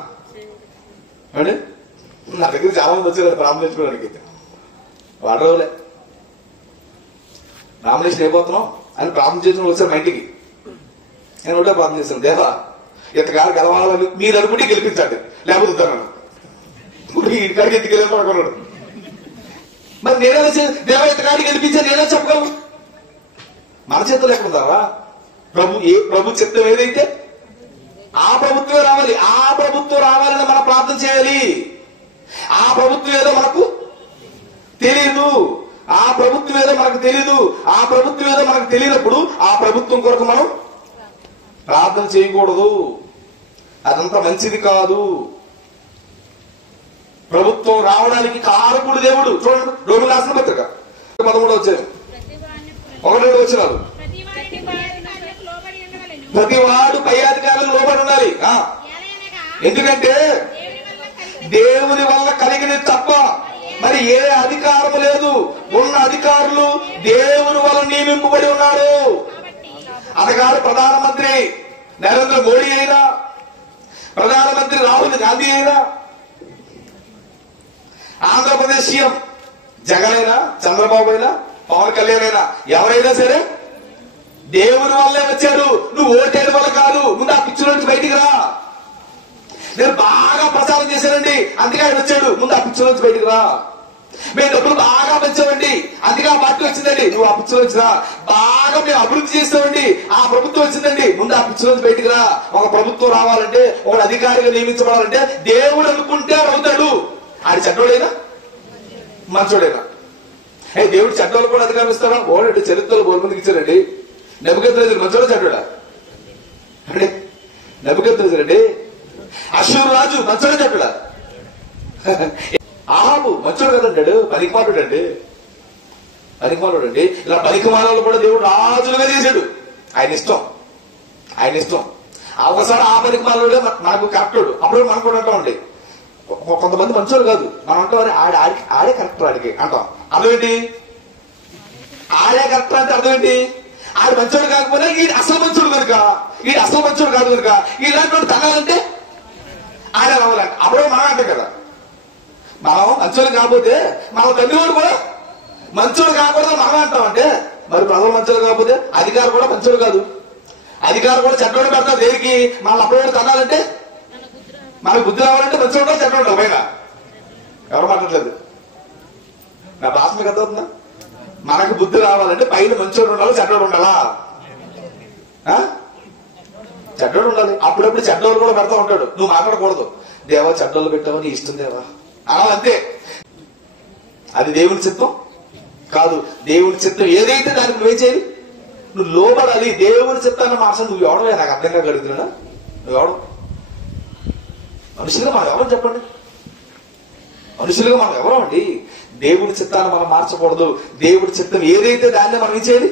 అండి, నా దగ్గర చాలా మంది వచ్చారు ప్రార్థన చేసుకోవడానికి. వాడరోలే నామినేషన్ అయిపోతున్నాం అని ప్రార్థన చేసిన వచ్చారు మా ఇంటికి. నేను ఒకటే ప్రార్థన చేశాను, దేవా ఇంతకాడికి గెలవాలని మీరు అనుకుంటే గెలిపించండి, లేకపోతే ఉద్దాను ఇంటికాడికి ఎందుకు గెలిపడుకున్నాడు. మరి నేనే దేవా ఇంతకాడికి గెలిపించాను నేనే చెప్పగలను. మన చేతులు ఎక్కడుందావా? ప్రభు చిత్తం ఏదైతే ఆ ప్రభుత్వమే రావాలి. ఆ ప్రభుత్వం రావాలని మనం ప్రార్థన చేయాలి. ఆ ప్రభుత్వం ఏదో మనకు తెలియదు, ఆ ప్రభుత్వం ఏదో మనకు తెలియనప్పుడు ఆ ప్రభుత్వం కొరకు మనం ప్రార్థన చేయకూడదు. అదంతా మంచిది కాదు. ప్రభుత్వం రావడానికి కారకుడు దేవుడు. చూడండి, రోమిలకు రాసిన పత్రిక 13వ అధ్యాయం 1-2 వచనాలు. ప్రతివాడు పై అధికారులకు లోబడి ఉండాలి. ఎందుకంటే దేవుని వల్ల కలిగినది తప్ప మరి ఏ అధికారము లేదు. ఉన్న అధికారులు దేవుని వల్ల నియమింపబడి ఉన్నారు. అతగాడు ప్రధానమంత్రి నరేంద్ర మోడీ అయినా, ప్రధానమంత్రి రాహుల్ గాంధీ అయినా, ఆంధ్రప్రదేశ్ సీఎం జగన్ అయినా, చంద్రబాబు అయినా, పవన్ కళ్యాణ్ అయినా, ఎవరైనా సరే దేవుని వల్లే వచ్చాడు. నువ్వు ఓటేయడం వల్ల కాదు. ముందు ఆ పిచ్చి నుంచి బయటికి రా. నేను బాగా ప్రచారం చేశానండి అందుకే ఆయన వచ్చాడు, ముందు ఆ పిచ్చి నుంచి బయటికి రా. మేము డబ్బులు బాగా పెంచామండి అందుకే ఆ పార్టీ వచ్చిందండి, నువ్వు ఆ పిచ్చి నుంచి రా. బాగా మేము అభివృద్ధి చేస్తామండి ఆ ప్రభుత్వం వచ్చిందండి, ముందు ఆ పిచ్చి నుంచి బయటికి రా. ఒక ప్రభుత్వం రావాలంటే, ఒక అధికారిగా నియమించబడాలంటే దేవుడు అనుకుంటే అవుతాడు. ఆడి చెడ్డోడైనా మంచోడైనా. దేవుడు చెడ్డోళ్ళు కూడా అధికారం ఇస్తాడా? ఓడండి చరిత్రలో 3 మందికి ఇచ్చారండి. నెబుకద్నెజరు మంచోడా చెడ్డోడా అంటే? నెబుకద్నెజరు అండి అష్షూరు రాజు మంచోడా చెడ్డోడా? ఆహాబు మంచోడు కదంటాడు, పనికిమాలుడు అండి, పనికిమాలుడు అండి. ఇలా పనికిమాలను కూడా దేవుడు రాజులుగా చేశాడు. ఆయన ఇష్టం, ఆయన ఇష్టం. ఒకసారి ఆ పనికిమాలుడే మనకు కరెక్టుడు. అప్పుడు మనం కూడా అంటాం అండి, కొంతమంది మంచోడు కాదు, మనం అంటాం ఆడే కరెక్టర్ ఆడికి అంటాం. అర్థం ఏంటి? ఆడే కరెక్టర్ అంటే అర్థం ఏంటి? ఆడు మంచోడు కాకపోయినా ఈ అసలు మంచోడు కనుక, ఈ అసలు మంచోడు కాదు కనుక ఇలాంటి వాడు తనాలంటే ఆడే రావాలంటే అప్పుడే మనం అంటాం కదా. మనం మంచోడు కాకపోతే మన తండ్రి వాడు కూడా మంచోడు కాకూడదు మనం అంటామంటే, మరి ప్రజలు మంచోడు కాకపోతే అధికారం కూడా మంచోడు కాదు, అధికారం కూడా చెడ్డోడు పెడతారు. దేనికి? మనం అప్పుడు తనాలంటే మనకు బుద్ధి రావాలంటే మంచోడు ఉండాలి, చెడ్డ ఉండాలి. పైన ఎవరు మాట్లాడలేదు, నా భాష మీకు అర్థమవుతుందా? మనకు బుద్ధి రావాలంటే పైన మంచోడు ఉండాలి, చెడ్డోడు ఉండాలా? చెడ్డోడు ఉండాలి. అప్పుడప్పుడు చెడ్డోళ్ళు కూడా పెడతా ఉంటాడు. నువ్వు మాట్లాడకూడదు, దేవా చెడ్డోళ్ళు పెట్టావా, నీ ఇష్టం దేవా అలా అంతే. అది దేవుని చిత్తం కాదు. దేవుని చిత్తం ఏదైతే దానికి నువ్వేం చేయాలి? నువ్వు లోబడాలి. దేవుని చిత్తాన్ని మార్చాలి. నువ్వు ఎవడవే? నాకు అర్థం కాక అడుగుతున్నా, నువ్వు ఎవడు? మనుషులుగా మనం ఎవరని చెప్పండి, మనుషులుగా మనం ఎవరో అండి. దేవుడి చిత్తాన్ని మనం మార్చకూడదు. దేవుడి చిత్తం ఏదైతే దాన్ని మనం ఏం చేయాలి?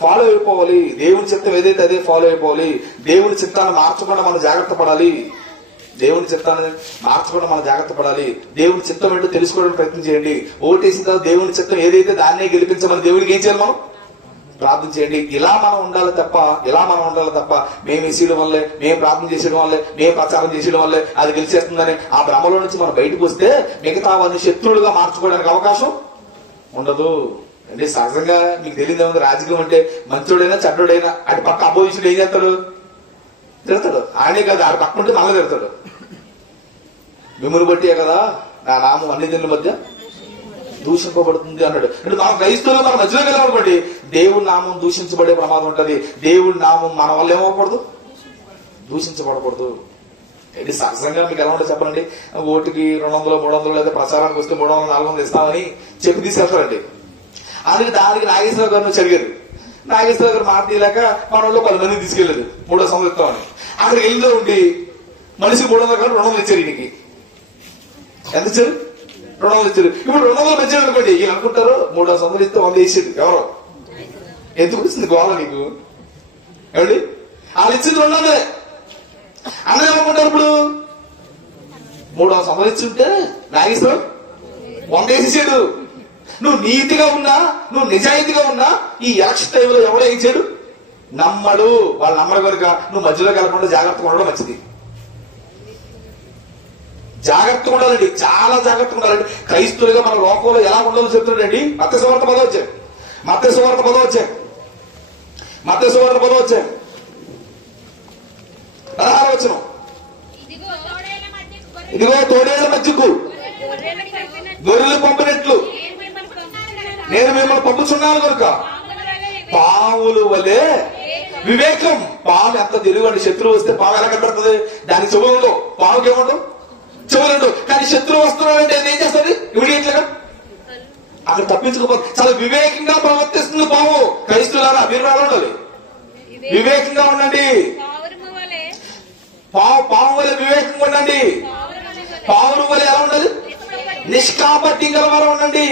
ఫాలో అయిపోవాలి. దేవుడి చిత్తం ఏదైతే అదే ఫాలో అయిపోవాలి. దేవుడి చిత్తాన్ని మార్చకుండా మనం జాగ్రత్త పడాలి. దేవుడి చిత్తాన్ని మార్చకుండా మనం జాగ్రత్త పడాలి. దేవుడి చిత్తం ఏంటో తెలుసుకోవడానికి ప్రయత్నం చేయండి. ఓటేసిన తర్వాత దేవుడి చిత్తం ఏదైతే దాన్నే గెలిపించమని దేవుడికి ఏం చేయాలి? మనం ప్రార్థన చేయండి. ఇలా మనం ఉండాలి తప్ప మేము ఇసీయడం వల్లే, మేము ప్రార్థన చేసేయడం వల్లే, మేము ప్రచారం చేసేయడం వల్లే అది గెలిచేస్తుందని ఆ భ్రమలో నుంచి మనం బయటకు వస్తే మిగతా వారిని శత్రువులుగా మార్చుకోవడానికి అవకాశం ఉండదు అంటే. సహజంగా మీకు తెలియదు ఏముంది, రాజకీయం అంటే మంచోడైనా చెడ్డోడైనా అటు పక్క అపోజిషన్ ఏం చేస్తాడు? తిడతాడు. ఆయనే కదా, ఆడు పక్క ఉంటే మళ్ళీ తిడతాడు. మిమ్మల్ని బట్టే కదా నా నామం అన్ని జనుల మధ్య దూషింపబడుతుంది అన్నాడు. అంటే మన క్రైస్తవులు మన మధ్యలో వెళ్ళబడి దేవుడి నామం దూషించబడే ప్రమాదం ఉంటది. దేవుడి నామం మన వల్ల ఏమవకూడదు, దూషించబడకూడదు. ఇది సహజంగా మీకు ఎలా ఉంటే చెప్పండి, ఓటుకి 200 300 లేదా ప్రచారానికి వస్తే 300 400 ఇస్తామని చెప్పి తీసుకెళ్తారండి. అందుకే దానికి నాగేశ్వరరావు గారిని చదివారు. నాగేశ్వరరావు గారు మాట తీయలేక మన వాళ్ళు 10 మందిని తీసుకెళ్లేదు 300 సంవత్సరం ఇస్తామని. అక్కడికి వెళ్ళిలో ఉండి మనిషి 300 కాదు 200 ఇచ్చారు. ఈయనకి ఎంత ఇచ్చారు? 200 ఇచ్చారు. ఇప్పుడు 200 పెంచారు అనుకోండి, ఈయన అనుకుంటారు 300 సంవత్సరం ఇస్తే 100 వేసేది. ఎవరో ఎందుకు వచ్చింది గోళ నీకు ఏమండి? వాళ్ళు ఇచ్చింది 200. అన్నది ఏమనుకుంటారు? ఇప్పుడు 300 సంవత్సరం ఇచ్చుంటే నాగేశ్వరం 100 వేసేసాడు. నువ్వు నీతిగా ఉన్నా, నువ్వు నిజాయితీగా ఉన్నా ఈ ఎలక్షన్ టైంలో ఎవడో ఏం చేయడు? నమ్మడు. వాళ్ళు నమ్మడు కనుక నువ్వు మధ్యలో కలగకుండా జాగ్రత్తగా ఉండడం మంచిది. జాగ్రత్తగా ఉండాలండి, చాలా జాగ్రత్తగా ఉండాలండి. క్రైస్తువులుగా మన లోకంలో ఎలా ఉండాలో చెప్తున్నాడండి. మత్తయి సువార్త 10వ అధ్యాయం, మత్తయి సువార్త 10వ అధ్యాయం 16వ వచనం. ఇదిగో తోడేళ్ల మధ్యకు గొర్రెలు పంపినట్లు నేను మిమ్మల్ని పంపుచున్నాను కనుక పావుల వలె వివేకం. పాము ఎంత తిరుగండి, శత్రువు వస్తే పాము ఎలా కనబడుతుంది? దానికి చెవులు, పావుకి ఏముండవు, చెవులు. కానీ శత్రువు వస్తున్నాడంటే ఏం చేస్తుంది? ఇమీడియట్ గా అక్కడ తప్పించుకోపోతే చాలా వివేకంగా ప్రవర్తిస్తుంది పాము. క్రైస్తువులారా మీరు ఎలా ఉండాలి? వివేకంగా ఉండండి. పాము వల్ల వివేకంగా ఉండండి. పావుల వల్ల ఎలా ఉండాలి? నిష్కాపట్యం గలవారు ఉండండి.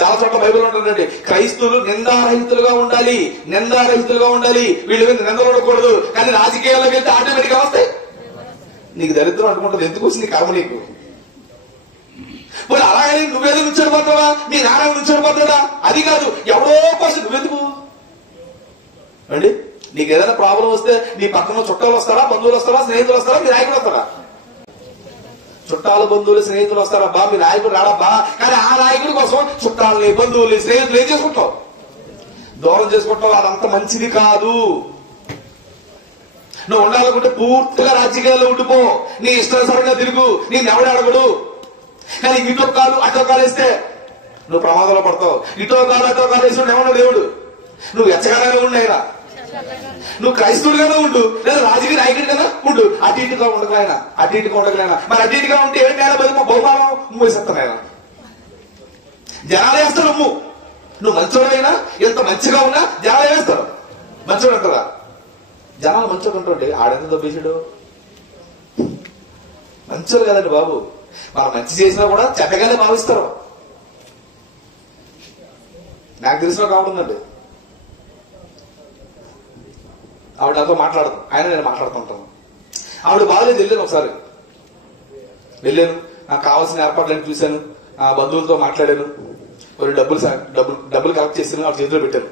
చాలా చోట్ల బైబిల్ ఉంటుందండి, క్రైస్తవులు నిందారహితులుగా ఉండాలి, నిందారహితులుగా ఉండాలి. వీళ్ళు నిందలు ఉండకూడదు. కానీ రాజకీయాల్లోకి వెళ్తే ఆటోమేటిక్ గా వస్తాయి. నీకు దరిద్రం అనుకుంటుంది, ఎందుకు వచ్చింది కర్మ నీకు? పోయి అలాగని నువ్వేదో నుంచోడి పోతావా, నీ నాన్న నుంచోడి పోతాడా? అది కాదు, ఎవడో కోసం నువ్వెందుకు అండి? నీకు ఏదైనా ప్రాబ్లం వస్తే నీ పక్కన చుట్టాలు వస్తారా, బంధువులు వస్తారా, స్నేహితులు వస్తారా, మీ నాయకుడు వస్తారా? చుట్టాలు, బంధువులు, స్నేహితులు వస్తారబ్బా, మీ నాయకుడు రాడబ్బా. కానీ ఆ నాయకుడి కోసం చుట్టాలని, బంధువులు, స్నేహితులు ఏం చేసుకుంటావు? దూరం చేసుకుంటావు. అదంత మంచిది కాదు. నువ్వు ఉండాలనుకుంటే పూర్తిగా రాజకీయాల్లో ఉండిపో, నీ ఇష్టానుసారంగా తిరుగు, నేను ఎవడే అడగడు. కానీ ఇటో కాలు అటో కాలు వేస్తే నువ్వు ప్రమాదంలో పడతావు. ఇటో కాలు అటో కాలు వేసి ఏమన్నా దేవుడు నువ్వు ఎచ్చగానే ఉన్నాయిరా. నువ్వు క్రైస్తవుడిగానే ఉండు, లేదా రాజకీయ నాయకుడిగానే ఉండు. అటు ఇటుగా ఉండగలైనా, అటు ఇటుగా ఉండగలైనా. మరి అటు ఇటుగా ఉంటే ఏంటైనా బతుకు బహుమానం మూసేస్తానైనా జనాలు వేస్తారు. నువ్వు మంచోడైనా, ఎంత మంచిగా ఉన్నా జనాలు వేస్తారు. మంచోడు అంటారా? జనాలు మంచోడు అంటుంటే ఆడెంత దొబ్బేసాడు? మంచోడు కదండి బాబు. మనం మంచి చేసినా కూడా చెడ్డగానే భావిస్తారు. నాకు తెలిసిన ఒక ఆవిడ ఉందండి, ఆవిడ నాతో మాట్లాడదు, ఆయన నేను మాట్లాడుతుంటాను. ఆవిడ బాగాలేదు, వెళ్ళాను ఒకసారి, వెళ్ళాను, నాకు కావాల్సిన ఏర్పాట్లను చూశాను, ఆ బంధువులతో మాట్లాడాను, కొన్ని డబ్బులు కలెక్ట్ చేశాను, ఆవిడ చేతిలో పెట్టాను.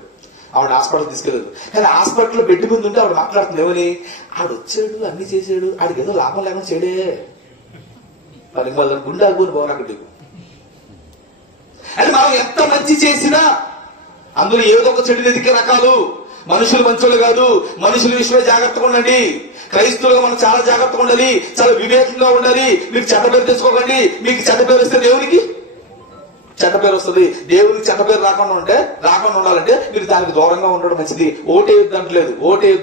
ఆవిడ హాస్పిటల్ తీసుకెళ్ళాను. కానీ హాస్పిటల్లో బెడ్ ముందు ఉంటే ఆవిడ మాట్లాడుతుంది ఏమని, ఆడు వచ్చాడు అన్ని చేసాడు, ఆడికి ఏదో లాభం లేకుండా చేయడే పనికి వాళ్ళని గుండె ఆగుని పోరాకటి. అని మనం ఎంత మంచి చేసినా అందులో ఏదో ఒక చెడు ఎదికే రకాలు. మనుషులు మంచోళ్ళు కాదు, మనుషుల విషయమే జాగ్రత్తగా ఉండండి. క్రైస్తవులుగా మనం చాలా జాగ్రత్తగా ఉండాలి, చాలా వివేకంగా ఉండాలి. మీకు చెడ్డ పేరు తెచ్చుకోకండి. మీకు చెడ్డ పేరు వస్తే దేవునికి చెడ్డ పేరు వస్తుంది. దేవునికి చెడ్డ పేరు రాకుండా ఉండాలంటే మీరు దానికి దూరంగా ఉండడం మంచిది. ఓటేయొద్దంటలేదు, ఓటేయి,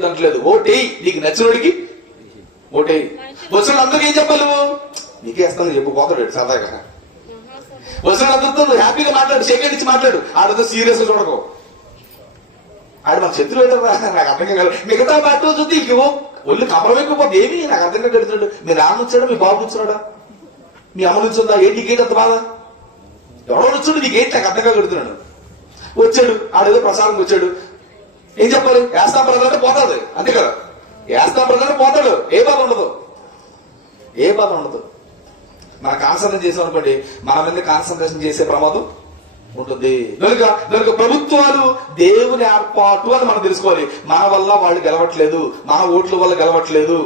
నీకు నచ్చినోడికి ఓటేయి. వచ్చిన అందరికీ ఏం చెప్పాలి, నువ్వు నీకే వేస్తాను చెప్పు, పోతాడు సరదాగా. వచ్చిన అందరితో హ్యాపీగా మాట్లాడు, షేక్ ఇచ్చి మాట్లాడు, ఆడతో సీరియస్ గా చూడకు. ఆడు మన శత్రువు ఏంటో నాకు అర్థం కాదు. మిగతా పార్టీ చూస్తే ఒళ్ళు కమరం ఎక్కువపోతే ఏమి నాకు అర్థంగా కడుతున్నాడు. మీ నాన్న వచ్చాడా, మీ బాబు నుంచున్నాడా, మీ అమ్మ నుంచుందా, ఏంటి నీకేంటి అంత బాధ, ఎవడో వచ్చాడు నీకేంటి నాకు అర్థంగా కడుతున్నాడు. వచ్చాడు ఆడేదో ప్రసారం వచ్చాడు, ఏం చెప్పాలి, వేస్తాం బ్రదర్ అంటే పోతాడు, అంతే కదా, వేస్తాం బ్రదర్ అంటే పోతాడు, ఏ బాధ ఉండదు. మన కాన్సన్ట్రేషన్ చేసాం అనుకోండి, మన మీద కాన్సన్ట్రేషన్ చేసే ప్రమాదం ఉంటుంది. కనుక ప్రభుత్వాలు దేవుని ఏర్పాటు అని మనం తెలుసుకోవాలి. మన వల్ల వాళ్ళు గెలవట్లేదు, మన ఓట్ల వల్ల గెలవట్లేదు,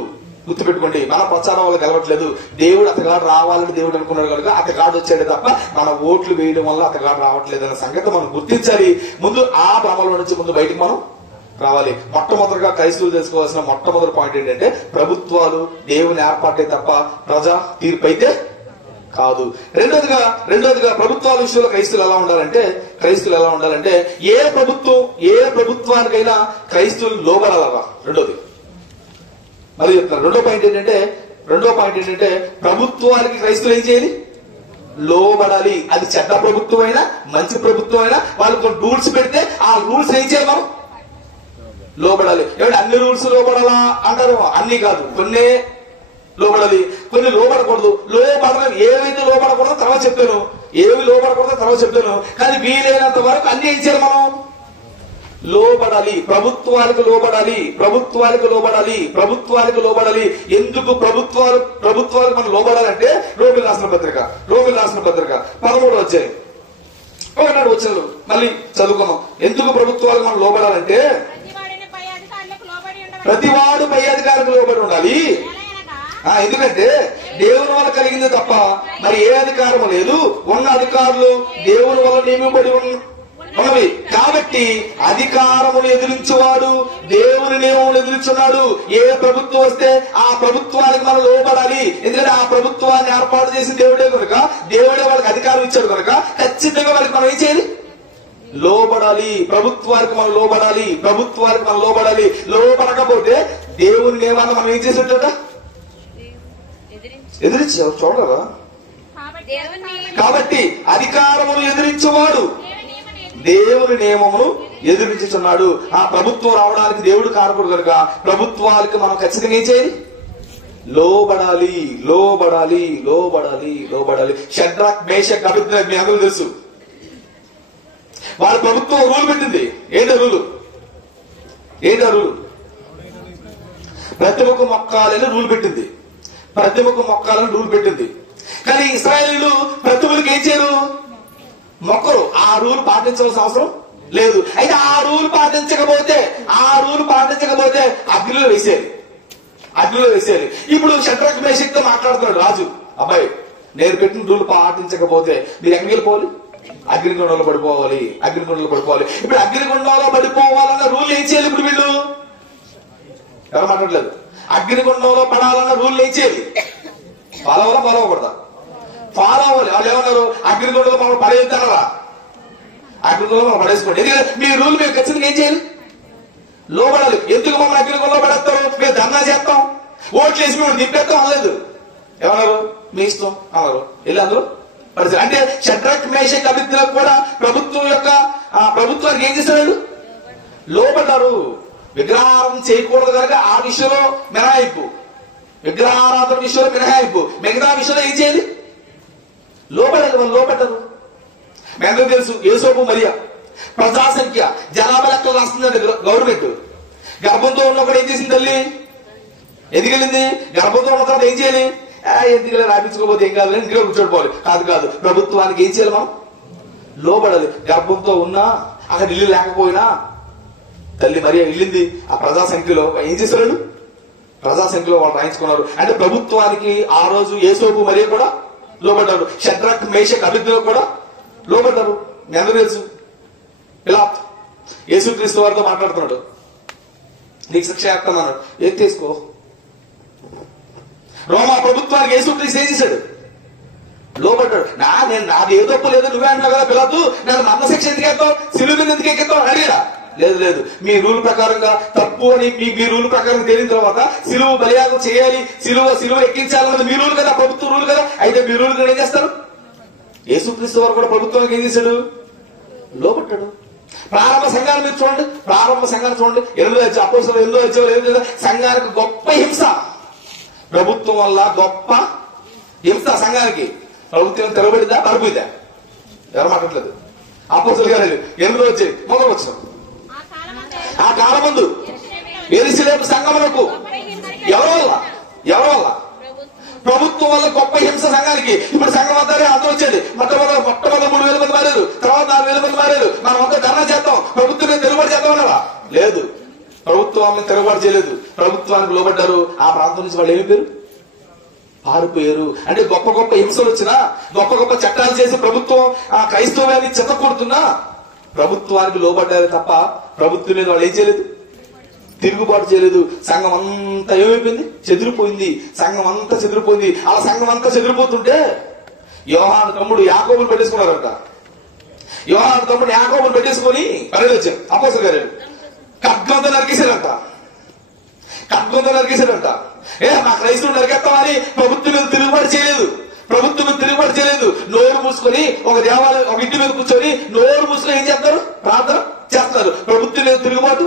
గుర్తుపెట్టుకోండి, మన ప్రచారం వల్ల గెలవట్లేదు. దేవుడు అతగాడు రావాలని దేవుడు అనుకున్నాడు కనుక అతగాడు వచ్చాడు తప్ప మన ఓట్లు వేయడం వల్ల అతగాడు రావట్లేదు అనే సంగతి మనం గుర్తించాలి. ముందు ఆ భ్రమలో నుంచి ముందు బయటికి మనం రావాలి. మొట్టమొదటిగా క్రైస్తవులు తెలుసుకోవాల్సిన మొట్టమొదటి పాయింట్ ఏంటంటే, ప్రభుత్వాలు దేవుని ఏర్పాటే తప్ప ప్రజా తీర్పు అయితే కాదు. రెండోదిగా ప్రభుత్వాల విషయంలో క్రైస్తవులు ఎలా ఉండాలంటే ఏ ప్రభుత్వానికైనా క్రైస్తవులు లోబడాలరా. రెండోది మరి చెప్తారు. రెండో పాయింట్ ఏంటంటే ప్రభుత్వానికి క్రైస్తవులు ఏం చేయాలి, లోబడాలి. అది చెడ్డ ప్రభుత్వం అయినా మంచి ప్రభుత్వం అయినా వాళ్ళు కొన్ని రూల్స్ పెడితే ఆ రూల్స్ ఏం చేయాలి, మనం లోబడాలి. ఏమంటే అన్ని రూల్స్ లోబడాలా అంటారు, అన్ని కాదు, కొన్ని లోబడాలి, కొన్ని లోబడకూడదు. ఏవైతే లోబడకూడదో తర్వాత చెప్తాను, కానీ వీలైనంత వరకు అన్ని ఏం చేయాలి, మనం లోబడాలి. ప్రభుత్వాలకు లోబడాలి. ఎందుకు ప్రభుత్వాలకు మనం లోబడాలంటే రోమిలకు రాసిన పత్రిక 13వ అధ్యాయం ఒకనాడు వచ్చిన మళ్ళీ చదువుకున్నాం. ఎందుకు ప్రభుత్వాలకు మనం లోబడాలంటే, ప్రతివాడు పై అధికారులకు లోబడి ఉండాలి. ఎందుకంటే దేవుని వల్ల కలిగింది తప్ప మరి ఏ అధికారము లేదు. ఉన్న అధికారులు దేవుని వల్ల నియమింపబడి ఉన్నవి కాబట్టి అధికారమును ఎదిరించేవాడు దేవుని నియమములు ఎదిరించున్నాడు. ఏ ప్రభుత్వం వస్తే ఆ ప్రభుత్వానికి మనం లోబడాలి. ఎందుకంటే ఆ ప్రభుత్వాన్ని ఏర్పాటు చేసి దేవుడే వాళ్ళకి అధికారం ఇచ్చాడు కనుక ఖచ్చితంగా వాళ్ళకి మనం ఏం చేయాలి, లోబడాలి. ప్రభుత్వానికి మనం లోబడాలి. లోబడకపోతే దేవుని నియమాన్ని మనం ఏం చేసేట ఎదిరించావు చూడరా. కాబట్టి అధికారమును ఎదిరించేవాడు దేవుని నియమమును ఎదిరించుచున్నాడు. ఆ ప్రభుత్వం రావడానికి దేవుడు కారకుడు కనుక ప్రభుత్వాలకు మనం ఖచ్చితంగా ఏం చేయాలి, లోబడాలి. షడ్రక్ మేషక్ అబేద్నెగో మీ అందరూ తెలుసు, వాళ్ళ ప్రభుత్వం రూల్ పెట్టింది. ఏంటో రూలు, ప్రతిమకు మొక్కాలని రూల్ పెట్టింది. కానీ ఇశ్రాయేలీయులు ప్రతిమలకు ఏం చేయరు, మొక్కరు. ఆ రూల్ పాటించవలసిన అవసరం లేదు. అయితే ఆ రూల్ పాటించకపోతే అగ్నిలో వేసేది. ఇప్పుడు షడ్రక్ మేషక్తో మాట్లాడుతున్నాడు రాజు, అబ్బాయి నేను పెట్టిన రూల్ పాటించకపోతే మీరు ఎక్కడికి వెళ్ళిపోవాలి, అగ్నిగుండంలో పడిపోవాలి. ఇప్పుడు అగ్నిగుండంలో పడిపోవాలన్న రూల్ ఏం చేయాలి, ఇప్పుడు వీళ్ళు ఎవరు మాట్లాడలేదు. అగ్నిగుండంలో పడాలన్న రూల్ ఏం చేయాలి, ఫాలో అవ్వకూడదా, ఫాలో అవ్వాలి. వాళ్ళు ఏమన్నారు, అగ్నిగుండంలో మమ్మల్ని పడేస్తారా, అగ్నిగుండంలో మనం పడేసుకోండి. ఎందుకంటే మీ రూల్ మేము ఖచ్చితంగా ఏం చేయాలి, లోబడాలి. ఎందుకు మమ్మల్ని అగ్నిగుండంలో పడేస్తారు, మేము ధర్నా చేస్తాం, ఓట్లు వేసి మేము నింపేస్తాం అనలేదు. ఏమన్నారు, మీ ఇష్టం అన్నారు, వెళ్ళి అందరూ పడేసారు. అంటే షడ్రక్ మేషక్ అబేద్నెగో కూడా ప్రభుత్వానికి ఏం చేశారు, లోబడ్డారు. విగ్రహారాధన చేయకూడదు కనుక ఆ విషయంలో మినహాయింపు, మిగతా విషయంలో ఏం చేయాలి, లోబడాలి, వాళ్ళు లోబడ్డారు. మీ అందరికీ తెలుసు యేసోపు మరియా ప్రజాసంఖ్య జనాభా లెక్కలు రాస్తుందండి గవర్నమెంట్. గర్భంతో ఉన్నప్పుడు ఏం చేసింది తల్లి? ఎందుకు వెళ్ళింది? గర్భంతో ఉన్న తర్వాత ఏం చేయాలి? ఎందుకు రాయించుకోకపోతే ఏం కాదు, ఇంట్లో కూర్చోడిపోవాలి. కాదు, ప్రభుత్వానికి ఏం చేయాలి? మనం లోబడాలి. గర్భంతో ఉన్నా అక్కడ ఇల్లు లేకపోయినా తల్లి మరియా వెళ్ళింది. ఆ ప్రజాసంఖ్యలో ఏం చేశారు? ప్రజాసంఖ్యలో వాళ్ళు రాయించుకున్నారు. అంటే ప్రభుత్వానికి ఆ రోజు యేసోపు మరియా కూడా లోబడ్డారు. షడ్రక్ మేషక్ అబేద్నెగో కూడా లోబడ్డారు. మీ అందరూ తెలుసు. ఇలా యేసుక్రీస్తు వారితో మాట్లాడుతున్నాడు, నీకు శిక్ష వేస్తామన్నాడు. ఏం తీసుకో. రోమా ప్రభుత్వానికి యేసుక్రీస్తు ఏం చేశాడు? లోబడ్డాడు. నాది ఏ తప్పు లేదు, నువ్వే అంటున్నావు కదా పిలాతు, నేను మరణ శిక్ష ఎందుకు ఎత్తావు, సిలువ మీద ఎందుకు ఎక్కిస్తావు అడిగాడా? లేదు, మీ రూల్ ప్రకారంగా తప్పు అని మీ రూల్ ప్రకారం తేలిన తర్వాత సిలువ బలియాగం చేయాలి, సిలువ ఎక్కించాలన్నది మీ రూల్ కదా, ప్రభుత్వ రూల్ కదా. అయితే మీ రూల్ ఏం చేస్తారు? యేసుక్రీస్తు వారు కూడా ప్రభుత్వానికి ఏం చేశాడు? లోబడ్డాడు. ప్రారంభ సంఘాన్ని మీరు చూడండి, ప్రారంభ సంఘాన్ని చూడండి. 8వ అపోస్తలుల 8వ అధ్యాయం సంఘానికి గొప్ప హింస, ప్రభుత్వం వల్ల గొప్ప హింస సంఘానికి. ప్రభుత్వం తెరబడిందా, పడిపోయిందా? ఎవరు మాట్లాడలేదు. అపోస్తలుల గారు 8వ అధ్యాయం మొదలు వచ్చిన ఆ కాలమందు యెరూషలేము సంఘమునకు ఎవరి వల్ల? ప్రభుత్వం వల్ల గొప్ప హింస సంఘానికి. ఇప్పుడు సంఘం అంతా అందరూ వచ్చేది. మొట్టమొదటి 3,000 మంది మారారు, తర్వాత 4,000 మంది మారారు. మనం అంతా ధర్నా చేద్దాం, ప్రభుత్వం తిరుగుబాటు చేద్దాం అన్నారా? లేదు, ప్రభుత్వాన్ని తిరుగుబాటు చేయలేదు. ప్రభుత్వానికి లోబడ్డారు. ఆ ప్రాంతం నుంచి వాళ్ళు ఏమి పారిపోయారు. అంటే గొప్ప హింసలు వచ్చినా, గొప్ప చట్టాలు చేసి ప్రభుత్వం ఆ క్రైస్తవాన్ని చెత్తకొడుతున్నా ప్రభుత్వానికి లోబడ్డారు తప్ప ప్రభుత్వం మీద వాళ్ళు ఏం చేయలేదు, తిరుగుబాటు చేయలేదు. సంఘం అంతా ఏమైపోయింది? చెదిరిపోయింది. సంఘం అంతా చెదిరిపోయింది. అలా సంఘం అంతా చెదిరిపోతుంటే యోహాను తమ్ముడు యాకోబుని పెట్టేసుకున్నారంట. యోహాను తమ్ముడు యాకోబుని పెట్టేసుకుని పర్లేదు వచ్చారు. అపోస్తలుల గారు ఖడ్గంతో నరికేశారంట. మా క్రైస్తవులు నరికేస్తామని ప్రభుత్వం మీద తిరుగుబాటు చేయలేదు. నోరు మూసుకొని ఒక దేవాలయం ఒక ఇంటి మీద కూర్చొని నోరు మూసుకొని ఏం చేస్తారు? ప్రార్థన చేస్తారు. ప్రభుత్వం మీద తిరుగుబాటు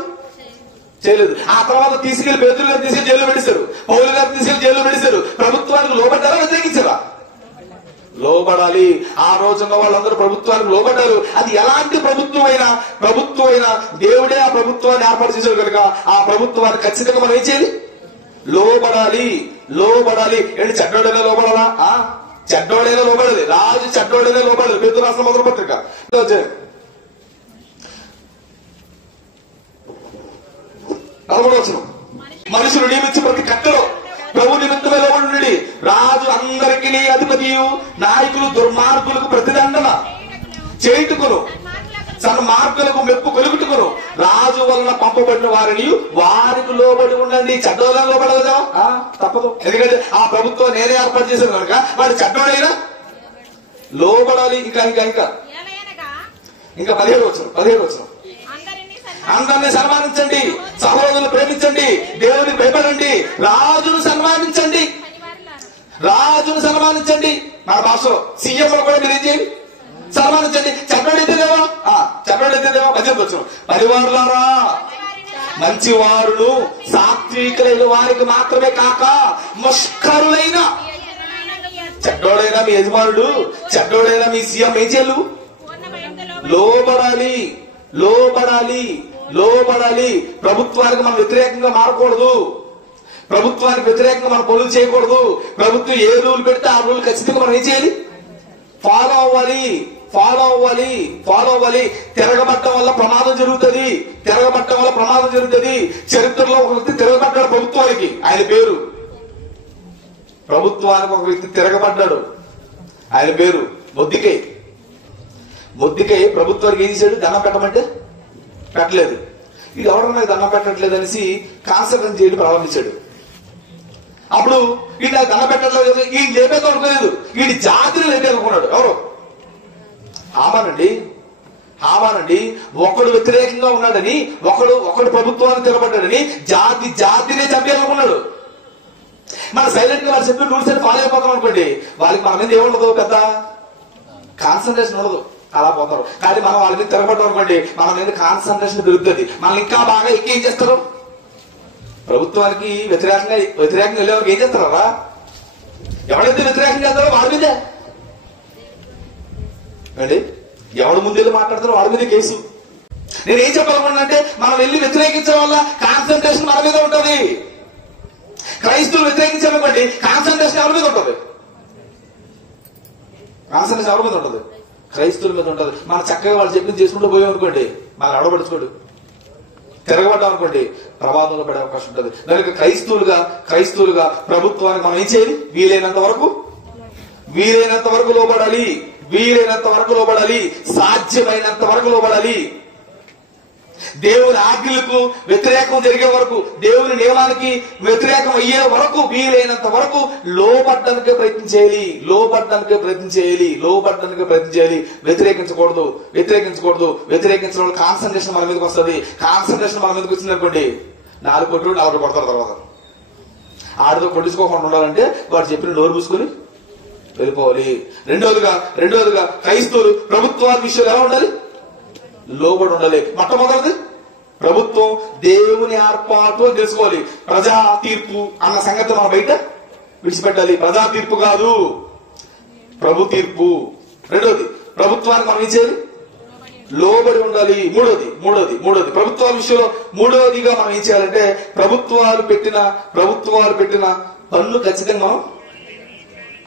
చేయలేదు. ఆ తర్వాత తీసుకెళ్లి పేతురు గారు తీసుకెళ్లి జైల్లో పెట్టేశారు, పౌలు గారు తీసుకెళ్లి జైల్లో పెట్టేశారు. ప్రభుత్వానికి లోబడ్డారా, వ్యతిరేకించారా? లోబడాలి. ఆ రోజున వాళ్ళందరూ ప్రభుత్వానికి లోబడ్డారు. అది ఎలాంటి ప్రభుత్వం అయినా దేవుడే ఆ ప్రభుత్వాన్ని ఏర్పాటు చేశారు కనుక ఆ ప్రభుత్వాన్ని ఖచ్చితంగా మనం ఏం చేయాలి? లోబడాలి. ఏంటి చెడ్డోడైనా లోబడాలా? చెడ్డోడైనా లోబడాలి. రాజు చెడ్డోడైనా లోబడాలి. పేతురు రాసిన మొదటి పత్రిక 13వ మనుషులు నియమించి ప్రతి కట్టలో ప్రభు నిమిత్తమే లోబడి రాజు అందరికీ అధిపతియు నాయకులు దుర్మార్గులకు ప్రతిదండన చేయుటకును సన్మార్గులకు మెప్పు కలుగుటకును రాజు వలన పంపబడిన వారికి లోబడి ఉండండి. చెడ్డోళ్ళని లోబడదా? తప్పదు. ఎందుకంటే ఆ ప్రభుత్వం నేనే ఏర్పాటు చేశాను కనుక వాడు చెడ్డోడైనా లోబడాలి. ఇంకా 17వ వచనం అందరినీ సన్మానించండి, సహోదరులు ప్రేమించండి, దేవుని భయపడండి, రాజును సన్మానించండి. మన భాషలో సీఎంలు కూడా మీరు ఏం చేయండి? సన్మానించండి. చెడ్డోడైతేదేవా 18వ వచనం పరివారులారా మంచివారును సాత్వికులైన వారికి మాత్రమే కాక మష్కరులైన చెడ్డోడైనా మీ యజమానుడు, చెడ్డోడైనా మీ సీఎం ఏం చేయాలి? లోబడాలి. ప్రభుత్వానికి మనం వ్యతిరేకంగా మారకూడదు. ప్రభుత్వానికి వ్యతిరేకంగా మనం పనులు చేయకూడదు. ప్రభుత్వం ఏ రూల్ పెడితే ఆ రూల్ ఖచ్చితంగా మనం ఏం చేయాలి? ఫాలో అవ్వాలి. తిరగబట్టడం వల్ల ప్రమాదం జరుగుతుంది. చరిత్రలో ఒక వ్యక్తి తిరగబడ్డాడు ప్రభుత్వానికి. ఆయన పేరు ప్రభుత్వానికి ఒక వ్యక్తి తిరగబడ్డాడు. ఆయన పేరు మొద్దికై ప్రభుత్వానికి ఏం చేశాడు? దండం పెట్టమంటే పెట్టలేదు. ఇది ఎవరన్నా దండం పెట్టట్లేదు అనేసి కాన్సర్న్ చేయడం ప్రారంభించాడు. అప్పుడు వీడు నాకు దండం పెట్టట్లేదు, ఈ లేపేదో అనుకోలేదు, వీడి జాతిని లేపేనుకున్నాడు. ఎవరు? హామానండి. ఒకడు వ్యతిరేకంగా ఉన్నాడని, ఒకడు ప్రభుత్వాన్ని తిరగబడ్డాడని జాతినే చంపేయాలనుకున్నాడు. మన సైలెంట్ గా వాళ్ళు చెప్పి రూల్స్ అని ఫాలో అయిపోతాం అనుకోండి, వాళ్ళకి మన మీద ఏముండదు, పెద్ద కాన్సన్ట్రేషన్ ఉండదు, అలా పోతారు. కానీ మనం వాళ్ళ మీద తిరగబడ్డాం అనుకోండి, మన మీద కాన్సన్ట్రేషన్ పెరుగుతుంది. మనల్ని ఇంకా బాగా ఏం చేస్తారు? ప్రభుత్వానికి వ్యతిరేకంగా వెళ్ళేవారికి ఏం చేస్తారా? ఎవరైతే వ్యతిరేకంగా వెళ్తారో వాళ్ళ మీదే అండి ఎవరి ముందు వెళ్ళి మాట్లాడతారో వాడి మీద కేసు. నేనేం చెప్పాలనుకుంటున్నానంటే మనం వెళ్ళి వ్యతిరేకించడం వల్ల కాన్సన్ట్రేషన్ మన మీద ఉంటుంది. క్రైస్తవులు వ్యతిరేకించాలనుకోండి కాన్సన్ట్రేషన్ ఎవరి మీద ఉంటుంది? కాన్సన్ట్రేషన్ ఎవరి మీద ఉంటుంది? క్రైస్తవుల మీద ఉంటుంది. మన చక్కగా వాళ్ళు చెప్పింది చేసుకుంటూ పోయాం అనుకోండి, మనం అడవపడుచుకోడు, తిరగబడ్డాం అనుకోండి, ప్రమాదంలో పడే అవకాశం ఉంటుంది. దానికి క్రైస్తవులుగా ప్రభుత్వానికి మనం ఏం చేయాలి? వీలైనంత వరకు లోబడాలి, సాధ్యమైనంత వరకు లోబడాలి. దేవుని ఆజ్ఞలకు వ్యతిరేకం జరిగే వరకు, దేవుని నియమానికి వ్యతిరేకం అయ్యే వరకు వీలైనంత వరకు లోబడ్డానికి ప్రయత్నం చేయాలి. వ్యతిరేకించకూడదు. వ్యతిరేకించడం వల్ల కాన్సన్ట్రేషన్ మన మీదకి వస్తుంది. కాన్సన్ట్రేషన్ మన మీదకి వచ్చింది అనుకోండి, 4 కొట్టుడు 40 కొడతారు. తర్వాత ఆడితో కొట్టించుకోకుండా ఉండాలంటే వాడు చెప్పిన నోరు మూసుకొని వెళ్ళిపోవాలి. రెండోదిగా క్రైస్తవులు ప్రభుత్వాల విషయంలో ఎలా ఉండాలి? లోబడి ఉండాలి. మొట్టమొదటిది ప్రభుత్వం దేవుని ఏర్పాటు అని తెలుసుకోవాలి. ప్రజా తీర్పు అన్న సంగతి మనం బయట విడిచిపెట్టాలి. ప్రజా తీర్పు కాదు, ప్రభు తీర్పు. రెండోది ప్రభుత్వానికి మనం ఏం చేయాలి? లోబడి ఉండాలి. మూడోది ప్రభుత్వాల విషయంలో మూడోదిగా మనం ఏం చేయాలంటే ప్రభుత్వాలు పెట్టిన పన్ను ఖచ్చితంగా మనం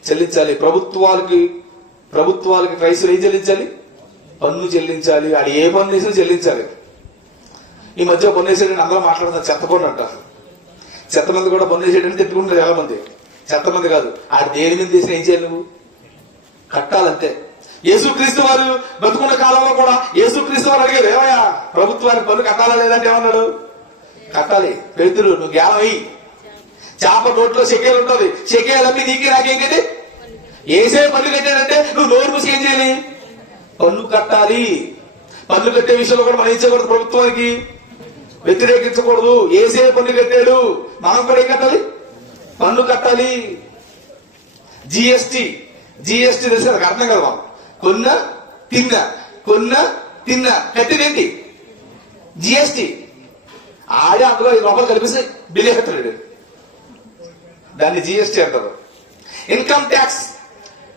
చెల్లించాలి. ప్రభుత్వాలకి క్రైస్తవులు ఏం చెల్లించాలి? పన్ను చెల్లించాలి. అది ఏ పన్ను వేసినా చెల్లించాలి. ఈ మధ్య పన్ను వేసేటని అందరూ మాట్లాడుతున్నారు, చెత్త పన్ను అంట. చెత్త మంది కూడా పన్ను వేసేటని తిట్టుకుంటారు చాలా మంది. చెత్త మంది కాదు, ఆడు దేని మీద తీసినా ఏం చేయాలి? నువ్వు కట్టాలంతే. యేసుక్రీస్తు వారు బతుకున్న కాలంలో కూడా యేసుక్రీస్తు వారు అడిగారు, ఏమయ్యా ప్రభుత్వానికి పన్ను కట్టాలా లేదంటే ఏమన్నాడు? కట్టాలి. పేతురు నువ్వు జ్ఞానం అయ్యి, చేప నోట్లో షెకేలు ఉంటుంది, షెకేలు అమ్మి నీకే నాకేంటి? ఏసే పన్ను కట్టాడంటే నువ్వు నోరు మూసి ఏం చేయాలి? పన్ను కట్టాలి. పన్ను కట్టే విషయంలో కూడా మనం ఏం చేయకూడదు? ప్రభుత్వానికి వ్యతిరేకించకూడదు. ఏసే పన్ను కట్టాడు, మనం కూడా ఏం కట్టాలి? పన్ను కట్టాలి. జిఎస్టి తెలిసి నాకు అర్థం కదా. కొన్న తిన్న కట్టినేంటి? జిఎస్టి. ఆడే అందులో 5 రూపాయలు కల్పిస్తే బిల్లు కట్టలేడు, దాన్ని జిఎస్టి అంటారు. ఇన్కమ్ ట్యాక్స్,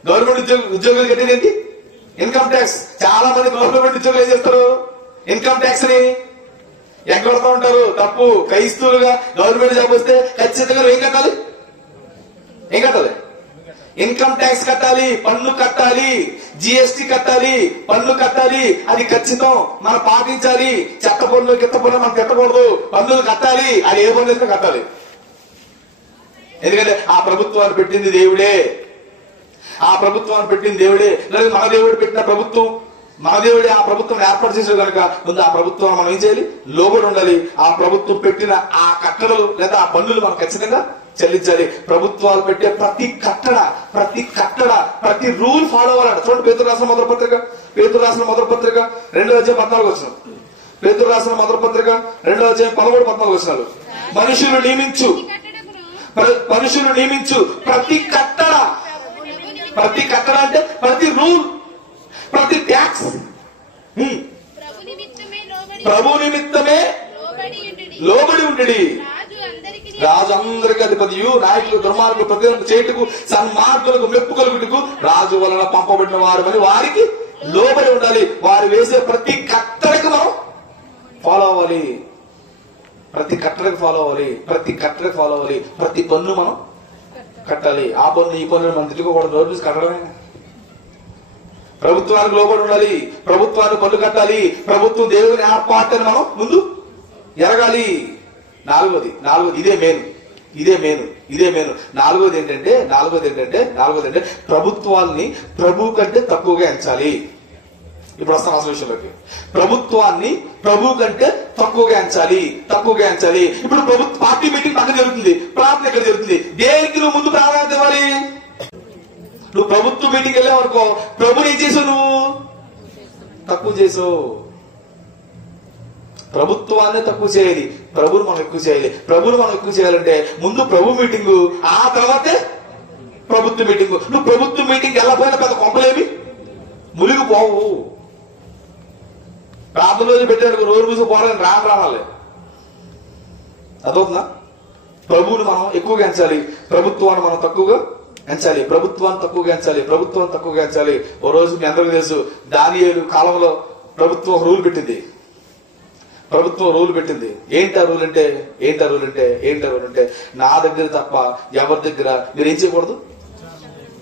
గవర్నమెంట్ ఉద్యోగులు కట్టినేంటి? Income tax. చాలా మంది గవర్నమెంట్ ఉద్యోగులు ఏం చేస్తారు? ఇన్కమ్ ట్యాక్స్ ని ఎగ్గొడతా ఉంటారు. తప్పు. క్రైస్తవులుగా గవర్నమెంట్ జాబ్ వస్తే ఖచ్చితంగా ఏం కట్టాలి? ఇన్కమ్ ట్యాక్స్ కట్టాలి, పన్ను కట్టాలి, జిఎస్టి కట్టాలి, పన్ను కట్టాలి. అది ఖచ్చితం, మనం పాటించాలి. చెత్త పన్ను గిత్త పన్ను మనం కట్టకూడదు, పన్నులు కట్టాలి. అది ఏ పన్ను వేసినా కట్టాలి. ఎందుకంటే ఆ ప్రభుత్వాన్ని పెట్టింది దేవుడే. లేదా మన దేవుడు పెట్టిన ప్రభుత్వం, మన దేవుడే ఆ ప్రభుత్వం ఏర్పాటు చేసేది కనుక ముందు ఆ ప్రభుత్వం మనం ఏం చేయాలి? లోబడి ఉండాలి. ఆ ప్రభుత్వం పెట్టిన ఆ కట్టడలు లేదా ఆ పన్నులు మనం ఖచ్చితంగా చెల్లించాలి. ప్రభుత్వాలు పెట్టే ప్రతి కట్టడ, ప్రతి రూల్ ఫాలో అవ్వాలంట. చూడండి, పేతురు రాసిన మొదటి పత్రిక 2వ అధ్యాయం 14 వచనం. పేతురు రాసిన మొదటి పత్రిక 2వ అధ్యాయం 13-14 వచనాలు. మనుషులు నియమించు ప్రతి కట్టడ అంటే ప్రతి రూల్, ప్రతి ట్యాక్స్ ప్రభు నిమిత్తమే లోబడి ఉండి. రాజు అందరికి అధిపతియు, నాయకులు దుర్మార్గులు ప్రతి చేటుకు, సన్మార్గులకు మెప్పు కలుగుటకు రాజు వలన పంపబడిన వారు అని వారికి లోబడి ఉండాలి. వారు వేసే ప్రతి కట్టడకు మనం ఫాలో అవ్వాలి. ప్రతి పన్ను మనం కట్టాలి. ఆ పన్ను ఈ పన్ను మనం తిట్టుకోకూడదు, రోజు కట్టడమే. ప్రభుత్వానికి లోబడి ఉండాలి, ప్రభుత్వానికి పన్ను కట్టాలి. ప్రభుత్వం దేవుని ఏర్పాటు అని మనం ముందు ఎరగాలి. నాలుగోది ఇదే మెయిన్. నాలుగోది ఏంటంటే ప్రభుత్వాన్ని ప్రభు కంటే తక్కువగా ఎంచాలి. ఇప్పుడు వస్తాం అసలు విషయంలోకి. ప్రభుత్వాన్ని ప్రభు కంటే తక్కువగా ఎంచాలి. ఇప్పుడు ప్రభుత్వ పార్టీ మీటింగ్ అక్కడ జరుగుతుంది, ప్రార్థన ఎక్కడ జరుగుతుంది? దేనికి నువ్వు ముందు ప్రాధాన్యత ఇవ్వాలి? నువ్వు ప్రభుత్వ మీటింగ్ వెళ్ళావు అనుకో, ప్రభుని ఏం చేసావు? నువ్వు తక్కువ చేసావు. ప్రభుత్వాన్ని తక్కువ చేయాలి, ప్రభుని మనం ఎక్కువ చేయాలంటే ముందు ప్రభు మీటింగు, ఆ తర్వాతే ప్రభుత్వ మీటింగు. నువ్వు ప్రభుత్వ మీటింగ్ వెళ్ళకపోయినా పెద్ద కొంపలేమి మునిగిపోవు. ప్రార్థన రోజు పెట్టాడు, రోజు రోజు పోరాలని రావాలి. అదవుతుందా? ప్రభువుని మనం ఎక్కువగా ఎంచాలి, ప్రభుత్వాన్ని మనం తక్కువగా ఎంచాలి, ప్రభుత్వాన్ని తక్కువగా ఎంచాలి, ప్రభుత్వాన్ని తక్కువగా ఎంచాలి. ఓ రోజు మీ అందరికీ తెలుసు, దానియేలు కాలంలో ప్రభుత్వం రూల్ పెట్టింది. ఏంటి ఆ రూల్ అంటే నా దగ్గర తప్ప ఎవరి దగ్గర మీరు ఏం చేయకూడదు,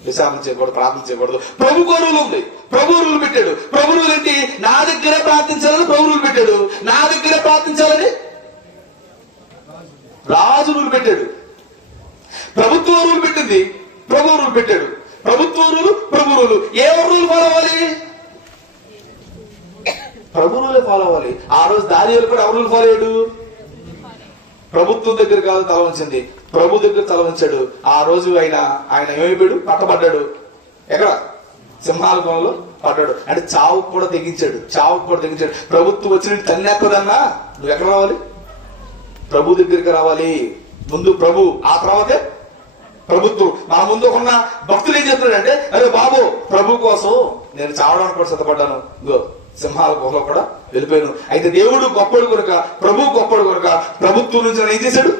విచారణ చేయకూడదు, ప్రార్థన చేయకూడదు. ప్రభుకు రూల్ ఉంది, ప్రభు రూల్ పెట్టాడు. ప్రభు రూల్ ఏంటి? నా దగ్గరే ప్రార్థించాలని ప్రభు రూల్ పెట్టాడు. నా దగ్గరే ప్రార్థించాలని రాజు రూల్ పెట్టాడు. ప్రభుత్వం రూల్ పెట్టింది, ప్రభు రూల్ పెట్టాడు. ప్రభుత్వం రూలు, ప్రభు రూలు. ఏ రూల్ ఫాలో అవ్వాలి? ప్రభు రూలే ఫాలో అవ్వాలి. ఆ రోజు దానియేలు కూడా ఎవరు రూల్ ఫాలో అయ్యాడు? ప్రభుత్వం దగ్గర కాదు తల వంచింది, ప్రభు దగ్గర తల వంచాడు. ఆ రోజు ఆయన ఏమైపోయాడు? పట్టబడ్డాడు. ఎక్కడ? సింహాల కోణంలో పడ్డాడు. అంటే చావుకు కూడా తెగించాడు. ప్రభుత్వం వచ్చిన తన్నెక్కదన్నా నువ్వు ఎక్కడ రావాలి? ప్రభు దగ్గరికి రావాలి. ముందు ప్రభు, ఆ తర్వాతే ప్రభుత్వం. మన ముందు ఉన్న భక్తులు ఏం చెప్తున్నాడంటే, అరే బాబు, ప్రభు కోసం నేను చావడానికి కూడా సిద్ధపడ్డాను, ఇగో సింహాల గుహలో కూడా వెళ్ళిపోయాను. అయితే దేవుడు గొప్పడు కనుక, ప్రభు గొప్పడు కనుక ప్రభుత్వం నుంచి ఏం చేశాడు?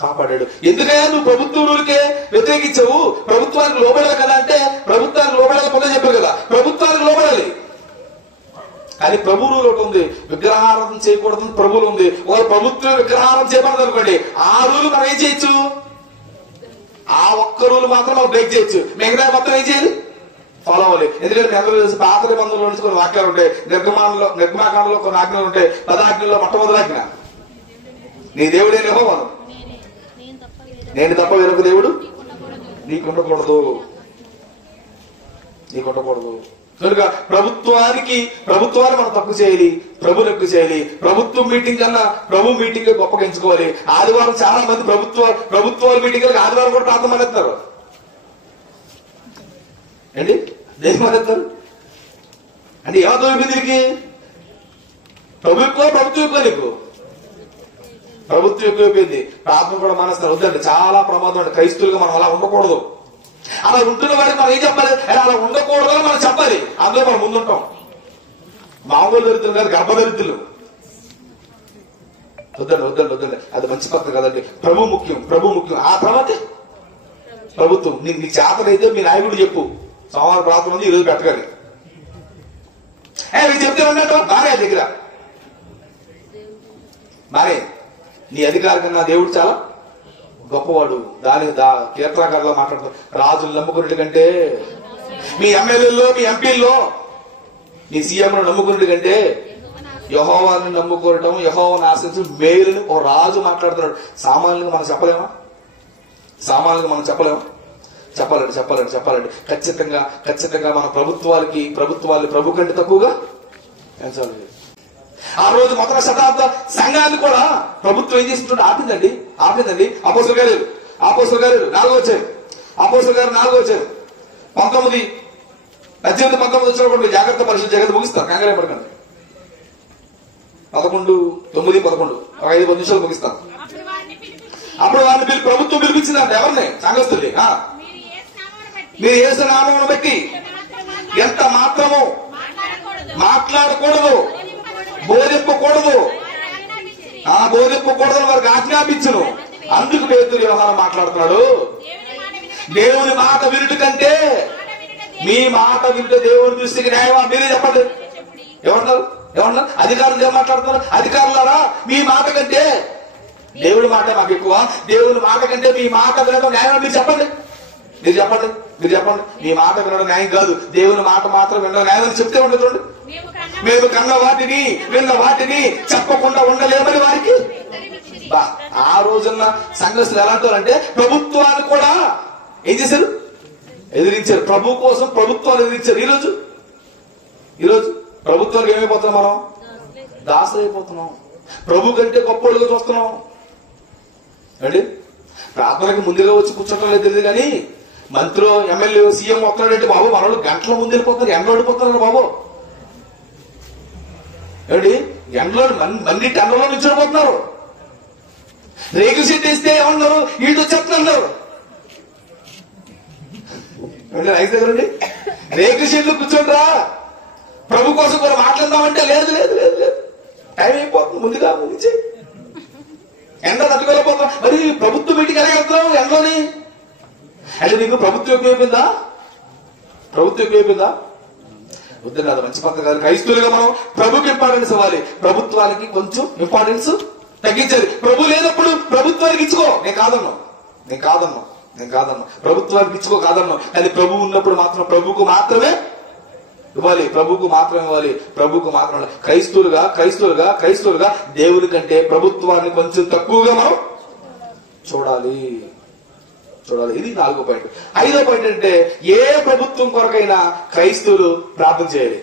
కాపాడాడు. ఎందుకయ్యా నువ్వు ప్రభుత్వంకే వ్యతిరేకించావు? ప్రభుత్వానికి లోబడాలి కదా అంటే, ప్రభుత్వానికి లోబడాలి పొందే చెప్పారు కదా, ప్రభుత్వానికి లోబడాలి. కానీ ప్రభు రూల్ ఒకటి ఉంది, విగ్రహారాధన చేయకూడదు ప్రభువులు ఉంది. ఒక ప్రభుత్వం విగ్రహారాధన చేయకూడదు అనుకోండి, ఆ రూల్ మనం ఏం చేయొచ్చు? ఆ ఒక్క రూల్ మాత్రం మనం బ్రేక్ చేయొచ్చు, మిగతా మొత్తం ఏం చేయాలి? ఫాలో అవ్వాలి. ఎందుకంటే మీ అందరూ తెలిసి పాత నిబంధనలో నుంచి కొన్ని వాక్యాలు ఉంటాయి, నిర్గమాకాండలో కొన్ని ఆజ్ఞలు ఉంటాయి. 10 ఆజ్ఞల్లో మొట్టమొదటి ఆజ్ఞ, నీ దేవుడే యెహోవా, నేను తప్ప వేరొక దేవుడు నీకు ఉండకూడదు. కనుక ప్రభుత్వాన్ని మనం తక్కువ చేయాలి, ప్రభుని ఎక్కువ చేయాలి. ప్రభుత్వం మీటింగ్ కన్నా ప్రభు మీటింగ్ గొప్పగా ఎంచుకోవాలి. ఆదివారం చాలా మంది ప్రభుత్వాల మీటింగ్ ఆదివారం కూడా ప్రార్థన మానేస్తారు. ఏంటి దేనికి మానేస్తారు అంటే ఏమవుతుంది? దీనికి ప్రభుత్వం ఎక్కువ ప్రభుత్వం ఎక్కువైపోయింది. ప్రార్థన కూడా మానేస్తారు. వద్దండి, చాలా ప్రమాదం అండి. క్రైస్తువులుగా మనం అలా ఉండకూడదు. అలా ఉంటున్న వాడికి మనం ఏం చెప్పాలి? అలా ఉండకూడదు అని మనం చెప్పాలి. అందులో మనం ముందుంటాం. మామూలు దరిద్రులు కాదు, గర్భదరిద్రులు. వద్దండి, అది మంచి పద్ధతి కదండి. ప్రభు ముఖ్యం. ఆ తర్వాతే ప్రభుత్వం. నీకు చేతనైతే మీ నాయకుడు చెప్పు, సోమవారం ప్రార్థన ఉంది, ఈరోజు పెట్టగాలి. మీకు చెప్తే ఉన్నట్టు బాగా దగ్గర బాగా నీ అధికారి కన్నా దేవుడు చాలా గొప్పవాడు. కీర్తనకారులో మాట్లాడుతారు, రాజులు నమ్ముకున్నట్టు కంటే, మీ ఎమ్మెల్యేల్లో, మీ ఎంపీల్లో, మీ సీఎంను నమ్ముకున్నట్టు కంటే యెహోవాను నమ్ముకోవటం, యెహోవాను ఆశ్రయించడం మేలుని ఓ రాజు మాట్లాడుతున్నాడు. సామాన్యంగా మనం చెప్పలేమా? చెప్పాలండి. ఖచ్చితంగా మన ప్రభుత్వాలు ప్రభు కంటే తక్కువగా పెంచాలి. ఆ రోజు మొదటి శతాబ్ద సంఘాన్ని కూడా ప్రభుత్వం ఏం చేస్తుంటే ఆపిందండి. అపోస్తలుల గారు 4వ అధ్యాయం 19 వచ్చినప్పుడు జాగ్రత్త పరిశీలి, జగత్ ముగిస్తారు, కంగారే పడకండి. 11, 9, 11 ఒక 5-10 నిమిషాలు ముగిస్తాను. అప్పుడు వారిని ప్రభుత్వం పిలిపించిందంట. ఎవరిని? సంఘస్థుల్ని. మీరు యేసు నామమును బట్టి ఎంత మాత్రము మాట్లాడకూడదు, బోధింపకూడదు వారికి ఆజ్ఞాపించును. అందుకు పేతురు వ్యవహారం మాట్లాడుతున్నాడు. దేవుని మాట వినుట కంటే మీ మాట వింటే దేవుని దృష్టికి న్యాయమా? మీరే చెప్పండి. ఏమన్నారు? అధికారులు ఏం మాట్లాడుతున్నారు? అధికారులారా, మీ మాట కంటే దేవుడి మాట మాకు ఎక్కువ, దేవుని మాట కంటే మీ మాట వినడం న్యాయం. మీరు చెప్పండి. మీ మాట వినడం న్యాయం కాదు, దేవుని మాట మాత్రం వినడం న్యాయం అని చెప్తే ఉండదు. మేము కన్న వాటిని విన్న వాటిని చెప్పకుండా ఉండలేమని వారికి. ఆ రోజున్న సంఘస్థులు ఎలాంటి అంటే ప్రభుత్వాన్ని కూడా ఏం చేశారు? ఎదిరించారు. ప్రభు కోసం ప్రభుత్వాన్ని ఎదిరించారు. ఈరోజు ప్రభుత్వానికి ఏమైపోతున్నాం? మనం దాసులైపోతున్నాం. ప్రభు కంటే గొప్పలుగా చూస్తున్నాం అండి. ప్రార్థనకి ముందుగా వచ్చి కూర్చోటం లేదు తెలియదు, కానీ మంత్రులు, ఎమ్మెల్యే, సీఎం వస్తున్నాడంటే బాబు మనోళ్ళు గంటల ముందు వెళ్ళిపోతున్నారు, ఎండలో ఓడిపోతున్నారు బాబు. ఏమండి, మన్నిటి ఎండలో నుంచి ఓడిపోతున్నారు. రేగు షెడ్ వేస్తే ఏమన్నారు? ఈడు వచ్చేస్తున్నారు. రైతు దగ్గరండి, రేగు షెడ్లు కూర్చోండిరా, ప్రభు కోసం కూడా మాట్లాడదామంటే లేదు, టైం అయిపోతుంది, ముందుగా ముగించి ఎండ తట్టుకెళ్ళిపోతాం. మరి ప్రభుత్వం మీటింగ్ ఎలా వెళ్తున్నాం ఎండలోని? అంటే నీకు ప్రభుత్వం ఎక్కువైపోయిందా? ప్రభుత్వం ఎక్కువైపోయిందా? వద్దు కాదు, మంచి పద్ధతి కాదు. క్రైస్తవులుగా మనం ప్రభుకి ఇంపార్టెన్స్ ఇవ్వాలి, ప్రభుత్వానికి కొంచెం ఇంపార్టెన్స్ తగ్గించాలి. ప్రభు లేనప్పుడు ప్రభుత్వానికి ఇచ్చుకో, నేను కాదన్నా ప్రభుత్వానికి ఇచ్చుకో కాదన్నా. కానీ ప్రభు ఉన్నప్పుడు మాత్రం ప్రభుకు మాత్రమే ఇవ్వాలి, ప్రభుకు మాత్రమే. క్రైస్తవులుగా దేవుని కంటే ప్రభుత్వాన్ని కొంచెం తక్కువగా మనం చూడాలి. ఇది 4వ పాయింట్. 5వ పాయింట్ అంటే ఏ ప్రభుత్వం కొరకైనా క్రైస్తవులు ప్రార్థన చేయాలి.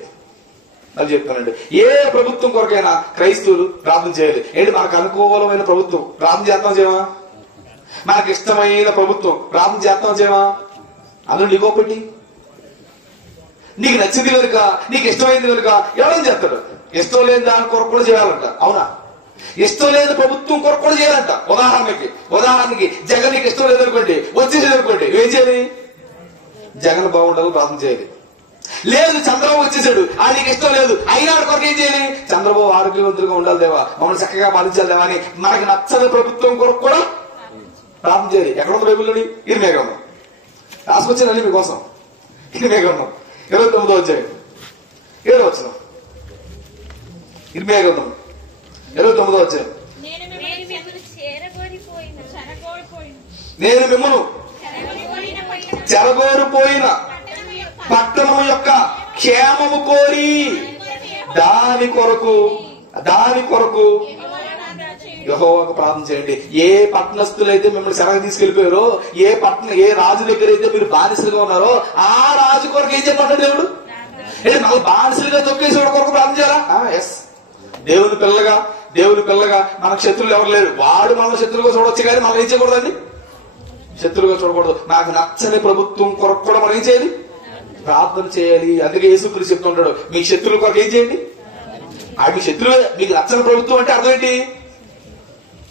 అది చెప్తానండి, ఏ ప్రభుత్వం కొరకైనా క్రైస్తవులు ప్రార్థన చేయాలి. ఏంటి, మనకు అనుకూలమైన ప్రభుత్వం ప్రార్థన చేస్తాం చేయమా? మనకు ఇష్టమైన ప్రభుత్వం ప్రార్థన చేస్తాం చేయమా? అందులో నీకో పెట్టి నీకు నచ్చింది కనుక, నీకు ఇష్టమైంది కనుక ఎవరైనా చేస్తాడు. ఇష్టం లేని దాని కొరకు కూడా చేయాలంట, అవునా? ఇష్టం లేని ప్రభుత్వం కొరకు కూడా చేయాలంట. ఉదాహరణకి జగన్ నీకు ఇష్టం లేదనుకోండి, వచ్చేసేది అనుకోండి, ఏం చేయాలి? జగన్ బాగుండాలని ప్రార్థన చేయాలి. లేదు, చంద్రబాబు వచ్చేసాడు, నీకు ఇష్టం లేదు, అయినా కొరకు ఏం చేయాలి? చంద్రబాబు ఆరోగ్యవంతులుగా ఉండాలి దేవా, మమ్మల్ని చక్కగా పాలించాలి దేవా అని మనకి నచ్చని ప్రభుత్వం కొరకు కూడా ప్రార్థన చేయాలి. ఎక్కడ ఉంది బైబిల్లోని? ఇరిమియా గ్రంథం రాసుకొచ్చానండి మీకోసం. ఇరిమియా గ్రంథం 29వ అధ్యాయం 7వ వచనం. ఇరిమియా గ్రంథం 29వ అధ్యాయం. నేను మిమ్మల్ని చెరగోరిపోయిన పట్టణం యొక్క క్షేమము కోరి దాని కొరకు యెహోవాకు ప్రార్థన చేయండి. ఏ పట్టణస్థులైతే మిమ్మల్ని చెరగ తీసుకెళ్లిపోయారో, ఏ రాజు దగ్గర అయితే మీరు బానిసలుగా ఉన్నారో ఆ రాజు కొరకు ఏం చెప్పండి దేవుడు? మళ్ళీ బానిసలుగా తొక్కేసేవాడు కొరకు ప్రార్థన చేయాలా? ఎస్. దేవుని పిల్లగా మనకు శత్రువులు ఎవరు లేరు. వాడు మన శత్రువుగా చూడొచ్చు కానీ మనం ఏం చేయకూడదండి, శత్రువుగా చూడకూడదు. నాకు నచ్చని ప్రభుత్వం కొరకు కూడా మనం ఏం చేయాలి? ప్రార్థన చేయాలి. అందుకే యేసుక్రీస్తు చెప్తుంటాడు, మీ శత్రువుల కొరకు ఏం చేయండి? మీ శత్రువే. మీకు నచ్చని ప్రభుత్వం అంటే అర్థం ఏంటి?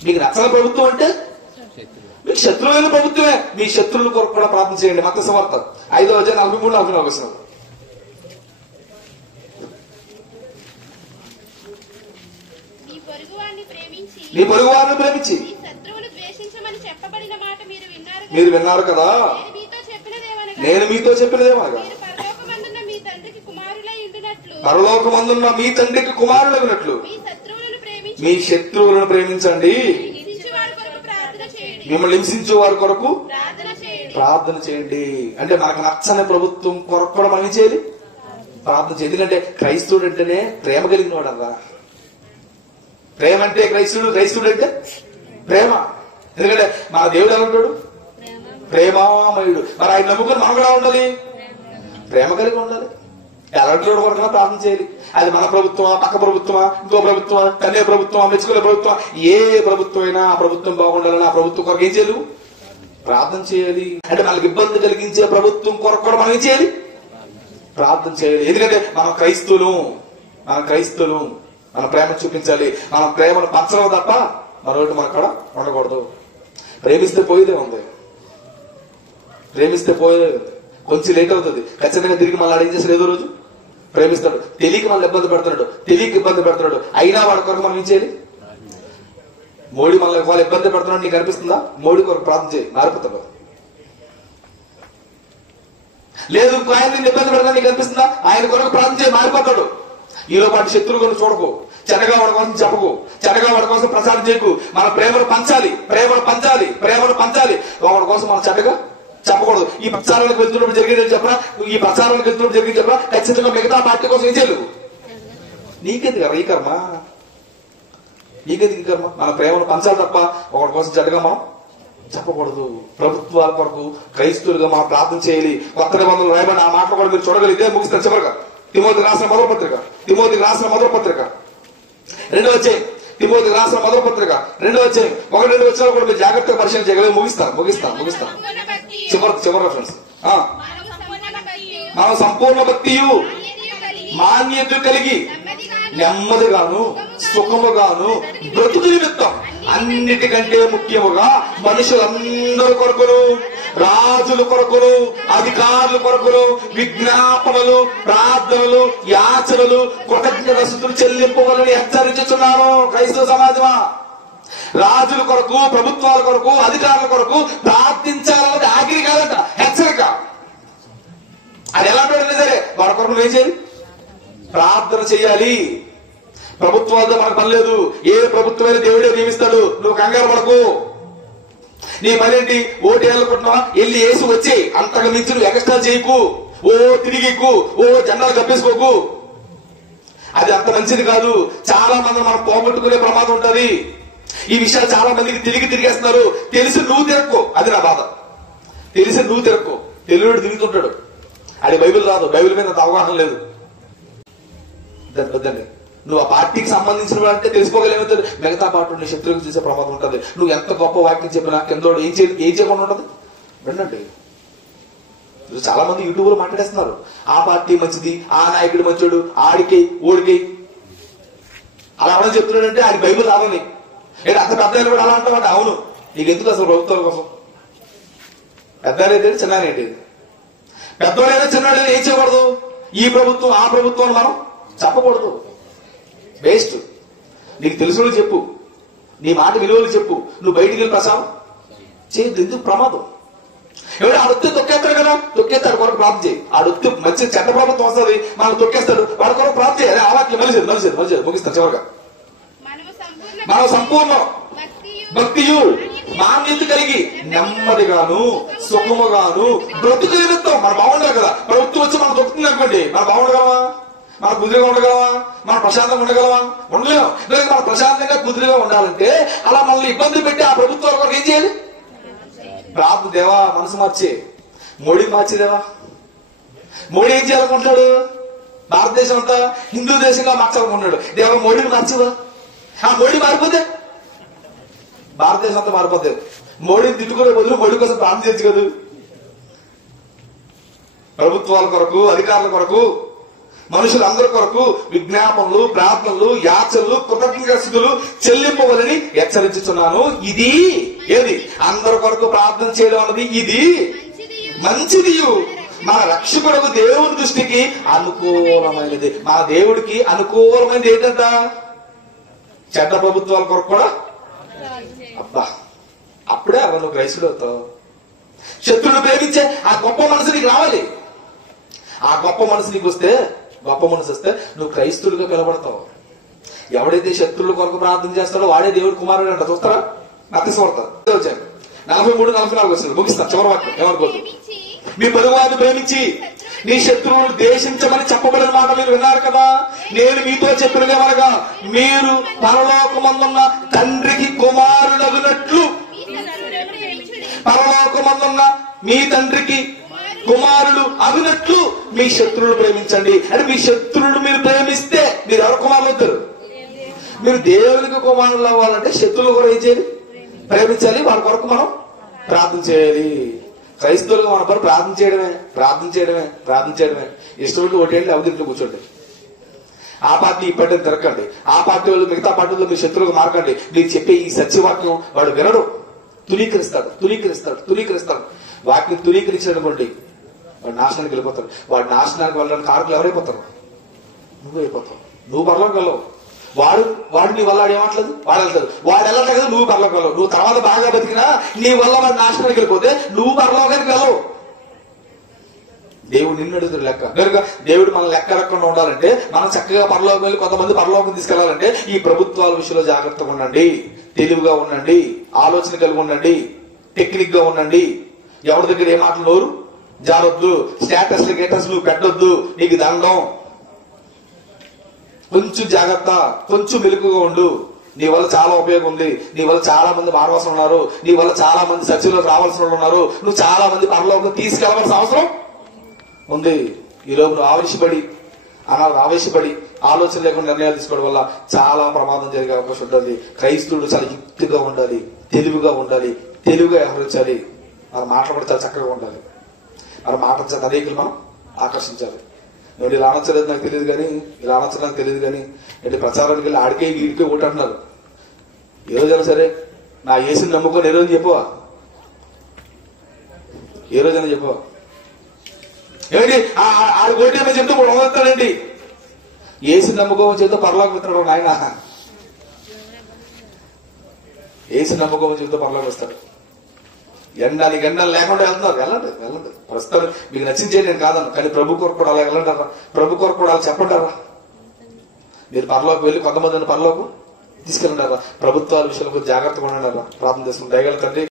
మీకు నచ్చని ప్రభుత్వం అంటే మీకు శత్రువులైన ప్రభుత్వమే. మీ శత్రువుల కొరకు కూడా ప్రార్థన చేయండి. మత్తయి సువార్త 5వ అధ్యాయం 43-44 వచనం. నీ పొరుగువారిని ప్రేమించి మీరు విన్నారు కదా, నేను మీతో చెప్పినదేమనగా పరలోకమందున్న మీ తండ్రికి కుమారులగినట్లు మీ శత్రువులను ప్రేమించండి, మిమ్మల్ని హింసించే వారి కొరకు ప్రార్థన చేయండి. అంటే మనకు నచ్చని ప్రభుత్వం కొరకు కూడా మనం చేయాలి, ప్రార్థన చేయాలి. ఎందుకంటే క్రైస్తవుడు అంటేనే ప్రేమ కలిగిన వాడు అలా. ప్రేమ అంటే క్రైస్తవుడు అంటే ప్రేమ. ఎందుకంటే మన దేవుడు ఏమంటాడు? ప్రేమామయుడు. మరి ఆయన నమ్ముకుని మనం కూడా ఉండాలి, ప్రేమ కలిగి ఉండాలి. ఎలాంటి కొరకు ప్రార్థన చేయాలి. అది మన ప్రభుత్వమా, పక్క ప్రభుత్వమా, ఇంకో ప్రభుత్వమా, కన్యా ప్రభుత్వమా, మెచ్చుకునే ప్రభుత్వమా, ఏ ప్రభుత్వం అయినా ఆ ప్రభుత్వం బాగుండాలని ఆ ప్రభుత్వం కొరకు ఏం చేయాలి? ప్రార్థన చేయాలి. అంటే మనకి ఇబ్బంది కలిగించే ప్రభుత్వం కొరకు కూడా మనం ఏం చేయాలి? ప్రార్థన చేయాలి. ఎందుకంటే మనం క్రైస్తవులు మన ప్రేమ చూపించాలి. మన ప్రేమను పంచడం తప్ప మరొకటి మన కాడ ఉండకూడదు. ప్రేమిస్తే పోయేదే ఉంది, కొంచెం లేట్ అవుతుంది. ఖచ్చితంగా తిరిగి మళ్ళీ ఏం చేస్తాడు? ఏదో రోజు ప్రేమిస్తాడు. తెలియక మనల్ని ఇబ్బంది పెడుతున్నాడు, అయినా వాడి కొరకు మనం ఏం చేయాలి? మోడీ మనల్ని వాళ్ళు ఇబ్బంది పెడుతున్నాడు నీకు అనిపిస్తుందా? మోడీ కొరకు ప్రార్థన చేయి, మారిపోతాడు. లేదు ఆయన నిన్ను ఇబ్బంది పెడతా నీకు అనిపిస్తుందా? ఆయన కొరకు ప్రార్థన చేయి, మారిపోతాడు. ఈలో పాటు శత్రువు కూడా చూడకు, చెడ్డగా వాడి కోసం చెప్పకు, చెడ్డగా వాడి కోసం ప్రచారం చేయకు. మన ప్రేమను పంచాలి. వాడి కోసం మనం చెడ్డగా చెప్పకూడదు. ఈ ప్రచారాలకు వెళ్తున్నప్పుడు జరిగేది చెప్పరా, ఖచ్చితంగా మిగతా పార్టీ కోసం ఏం చేయలేదు. నీకెందుకు ఈ కర్మ? మన ప్రేమను పంచాలి తప్ప ఒకటి కోసం చెడ్డగా మనం చెప్పకూడదు. ప్రభుత్వాల కొరకు క్రైస్తవులుగా మనం ప్రార్థన చేయాలి. కొత్త నిబంధనలు రాయబడిన ఆ మాటలు కూడా మీరు చూడగలిగితే ముగిస్తారు. చివరిగా తిమోతికి రాసిన మొదటి పత్రిక 2వ అధ్యాయం, తిమోతికి రాసిన మొదటి పత్రిక 2వ అధ్యాయం 1-2 వచనాలు కూడా మీరు జాగ్రత్తగా పరిశీలన చేయగలిగి ముగిస్తాను. చివరి ఫ్రెండ్స్, మనం సంపూర్ణ భక్తియు మాన్యత కలిగి నెమ్మదిగాను సుఖముగాను బ్రతుకు నిమిత్తం అన్నిటికంటే ముఖ్యముగా మనుషులందరి కొరకును, రాజుల కొరకును, అధికారుల కొరకును విజ్ఞాపనలు, ప్రార్థనలు, యాచనలు, కృతజ్ఞతాస్తుతులు చెల్లింపవలని హెచ్చరించుచున్నాను. క్రైస్తవ సమాజమా, రాజుల కొరకు, ప్రభుత్వాల కొరకు, అధికారుల కొరకు ప్రార్థించాలన్నది ఆఖరి కాదంట, హెచ్చరిక. అది ఎలాంటి సరే వారి కొరకు నువ్వేం చేయాలి? ప్రార్థన చేయాలి. ప్రభుత్వాలతో మనకు పని లేదు. ఏ ప్రభుత్వమైన దేవుడే నియమిస్తాడు. నువ్వు కంగారు పడకు. నీ పనేంటి? ఓటు వెళ్ళకుంటున్నావా? వెళ్ళి వేసి వచ్చే, అంతకు మించి నువ్వు ఎక్స్ట్రా చేయకు. ఓ తిరిగికు, ఓ జెండాలు కప్పేసుకోకు. అది అంత మంచిది కాదు. చాలా మంది మనం పోగొట్టుకునే ప్రమాదం ఉంటది. ఈ విషయాలు చాలా మందికి తిరిగేస్తున్నారు. తెలిసి నువ్వు తిరక్కో, అది నా బాధ. తెలిసి నువ్వు తిరక్కో. తెలుగుడు తిరుగుతుంటాడు, అది బైబిల్ రాదు, బైబిల్ మీద అంత అవగాహన లేదు. దాన్ని నువ్వు ఆ పార్టీకి సంబంధించిన అంటే తెలుసుకోగలేమవుతుంది. మిగతా పార్టీ నీ శత్రువుకి చేసే ప్రమాదం ఉంటుంది. నువ్వు ఎంత గొప్ప వాక్యం చెప్పినా కిందోడు ఏం చేయకుండా ఉంటుంది. వినండి, చాలా మంది యూట్యూబ్ లో మాట్లాడేస్తున్నారు. ఆ పార్టీ మంచిది, ఆ నాయకుడు మంచోడు, ఆడికి ఓడికి అలా అవన్నీ చెప్తున్నాడంటే ఆడి బైబిల్ రాదని. అంత పెద్ద కూడా అలా అంటామంటే అవును. నీకు ఎందుకు అసలు ప్రభుత్వాల కోసం? పెద్దవాడైతే చిన్నానేంటి? పెద్దవాడైనా చిన్నాడైనా ఏం చేయకూడదు. ఈ ప్రభుత్వం ఆ ప్రభుత్వం మనం చెప్పకూడదు. వేస్ట్. నీకు తెలుసు చెప్పు, నీ మాట విలువలు చెప్పు. నువ్వు బయటికి వెళ్ళి ప్రసాదం చేయద్దు. ఎందుకు? ప్రమాదం. ఎవరు ఆడొత్తే తొక్కేస్తాడు కదా, తొక్కేస్తాడు కొరకు ప్రాప్తి చేయి. ఆడొత్తే మంచి చెడ్డ ప్రభుత్వం వస్తుంది, మనం తొక్కేస్తాడు, వాడి కొరకు ప్రాప్తి చేయాలి. ఆ వాక్యం మలిసేది ముగిస్తాను. చివరిగా మనం సంపూర్ణ భక్తియు మాన్యత కలిగి నెమ్మదిగాను సుఖముగాను బ్రతుకు నిమిత్తం మనం బాగుండాలి కదా. ప్రభుత్వం వచ్చి మనం దొక్కుతుంది అనుకోండి, మనం బాగుండగలమా? మన కుదిరిగా ఉండగలవా? మన ప్రశాంతంగా ఉండగలవా? ఉండలేము. మన ప్రశాంతంగా కుదిరిగా ఉండాలంటే అలా మనల్ని ఇబ్బంది పెట్టి ఆ ప్రభుత్వాల కొరకు ఏం చేయాలి? ప్రార్థన. దేవా మనసు మార్చి, మోడీ మార్చిదేవా. మోడీ ఏం చేయాలనుకుంటాడు? భారతదేశం అంతా హిందూ దేశంగా మార్చాలనుకుంటున్నాడు. దేవా మోడీని మార్చివా. ఆ మోడీ మారిపోతే భారతదేశం అంతా మారిపోతుంది. మోడీని తిట్టుకునే బదులు మోడీ కోసం ప్రార్థన చేయొచ్చు కదా. ప్రభుత్వాల కొరకు, అధికారుల కొరకు, మనుషులందరి కొరకు విజ్ఞాపనలు, ప్రార్థనలు, యాచనలు, కృతజ్ఞతలు చెల్లింపవలని హెచ్చరించుతున్నాను. ఇది ఏది? అందరి కొరకు ప్రార్థన చేయడం అన్నది ఇది మంచిది, మన రక్షకుడు దేవుని దృష్టికి అనుకూలమైనది. మన దేవుడికి అనుకూలమైనది ఏంటంట? చెడ్డ ప్రభుత్వాల కొరకు కూడా. అబ్బా, అప్పుడే అలా నువ్వు క్రైస్తుడు అవుతావు. శత్రువులు ప్రేమించే ఆ గొప్ప మనసు నీకు రావాలి. ఆ గొప్ప మనసు నీకు వస్తే, గొప్ప మనసు వస్తే నువ్వు క్రైస్తువులుగా పిలబడతావు. ఎవడైతే శత్రువుల కొరకు ప్రార్థన చేస్తాడో వాడే దేవుడి కుమారుడు అంట. చూస్తారా? అతిశపడతారు. 43-44 వస్తుంది. ముగిస్తాను. చివరి వాక్యం ఏమనుకోదు. మీ పొరుగువారిని ప్రేమించి నీ శత్రువులు దేశించమని చెప్పబడిన మాట మీరు విన్నారు కదా. నేను మీతో చెప్పినదేమనగా, మీరు పరలోకమందున్న తండ్రికి కుమారులగునట్లు, పరలోకమందున్న మీ తండ్రికి కుమారులు అవినట్లు మీ శత్రువులు ప్రేమించండి. అంటే మీ శత్రువులు మీరు ప్రేమిస్తే మీరు ఎవరు కుమారులు అవుతారు? మీరు దేవునికి కుమారులు అవ్వాలంటే శత్రువులు కూడా ఏం చేయాలి? ప్రేమించాలి. వాళ్ళ కొరకు మనం ప్రార్థన చేయాలి. క్రైస్తవులుగా మన కొరకు ప్రార్థన చేయడమే. ఇష్టపడి ఓటేయండి, అవధిలో కూర్చోండి. ఆ పార్టీ ఈ పార్టీని తిరగండి. ఆ పార్టీ వాళ్ళు మిగతా పార్టీలో మీరు శత్రువులుగా మారకండి. మీరు చెప్పే ఈ సత్యవాక్యం వాడు వినడు, తునీకరిస్తాడు. వాటిని తునీకరించినటువంటి వాడు నాశనానికి వెళ్ళిపోతాడు. వాడు నాశనానికి వెళ్ళడానికి కారకులు ఎవరైపోతారు? నువ్వు అయిపోతావు. నువ్వు పరలోకి వెళ్ళవు. వాడు నీ వల్ల ఏమట్లేదు, వాడు వెళ్తాడు. వాడు వెళ్ళట్లేదు కదా, నువ్వు పరలోకి వెళ్ళవు. నువ్వు తర్వాత బాగా బతికినా నీ వల్ల వాడు నాశనానికి వెళ్ళిపోతే నువ్వు పరలోకానికి వెళ్ళవు. దేవుడు నిన్ను అడుగుతాడు లెక్క. కనుక దేవుడు మన లెక్క లేకుండా ఉండాలంటే, మనం చక్కగా పరలోకం వెళ్ళి కొంతమంది పరలోకం తీసుకెళ్లాలంటే ఈ ప్రభుత్వాల విషయంలో జాగ్రత్తగా ఉండండి, తెలివిగా ఉండండి, ఆలోచన కలిగి ఉండండి, టెక్నిక్ గా ఉండండి. ఎవరి దగ్గర ఏ మాటలు నోరు జారొద్దు, స్టేటస్లు పెట్టొద్దు. నీకు దండం. కొంచెం జాగ్రత్త, కొంచెం మెలుగుగా ఉండు. నీ వల్ల చాలా ఉపయోగం ఉంది. నీ వల్ల చాలా మంది మారవలసిన ఉన్నారు. నీ వల్ల చాలా మంది సత్యంలోకి రావాల్సిన వాళ్ళు ఉన్నారు. నువ్వు చాలా మంది పరలోకం తీసుకెళ్లవలసిన అవసరం ఉంది. ఈరోజు నువ్వు ఆవేశపడి ఆలోచన లేకుండా నిర్ణయాలు తీసుకోవడం వల్ల చాలా ప్రమాదం జరిగే అవకాశం ఉంటుంది. క్రైస్తవుడు చాలా యుక్తిగా ఉండాలి, తెలివిగా వ్యవహరించాలి. మన మాటలు కూడా చాలా చక్కగా ఉండాలి. మన మాటలు చాలా అనేకులు మనం ఆకర్షించాలి. నేను ఇలా అనొచ్చలేదు నాకు తెలియదు కానీ అంటే ప్రచారానికి వెళ్ళి ఆడికే వీడికే ఓటు అంటున్నారు. ఏ రోజైనా సరే నా యేసుని నమ్ముకొని ఏ రోజు చెప్పవా? ఏమిటి ఆడి ఓటేమో చెప్తూ కూడా వదులుతాడండి. యేసుని నమ్ముకోమని చెప్తూ పరలోకి వెళ్తున్నాడు నాయన. ఏసు నమ్మకం జీవితం పరలోకి వస్తారు. ఎండాలి లేకుండా వెళ్తున్నారు, వెళ్ళండి. ప్రస్తుతం మీకు నచ్చించేది నేను కాదన్న, కానీ ప్రభు కొరకు కూడా అలా వెళ్ళంటారా? ప్రభు కొరకు కూడా అలా చెప్పంటారా? మీరు పరలోకి వెళ్ళి కొంతమందిని పరలోకి తీసుకెళ్ళంటారా? ప్రభుత్వాల విషయంలో జాగ్రత్తగా ఉండారా? ప్రార్థన చేసుకుని దయగల తండ్రి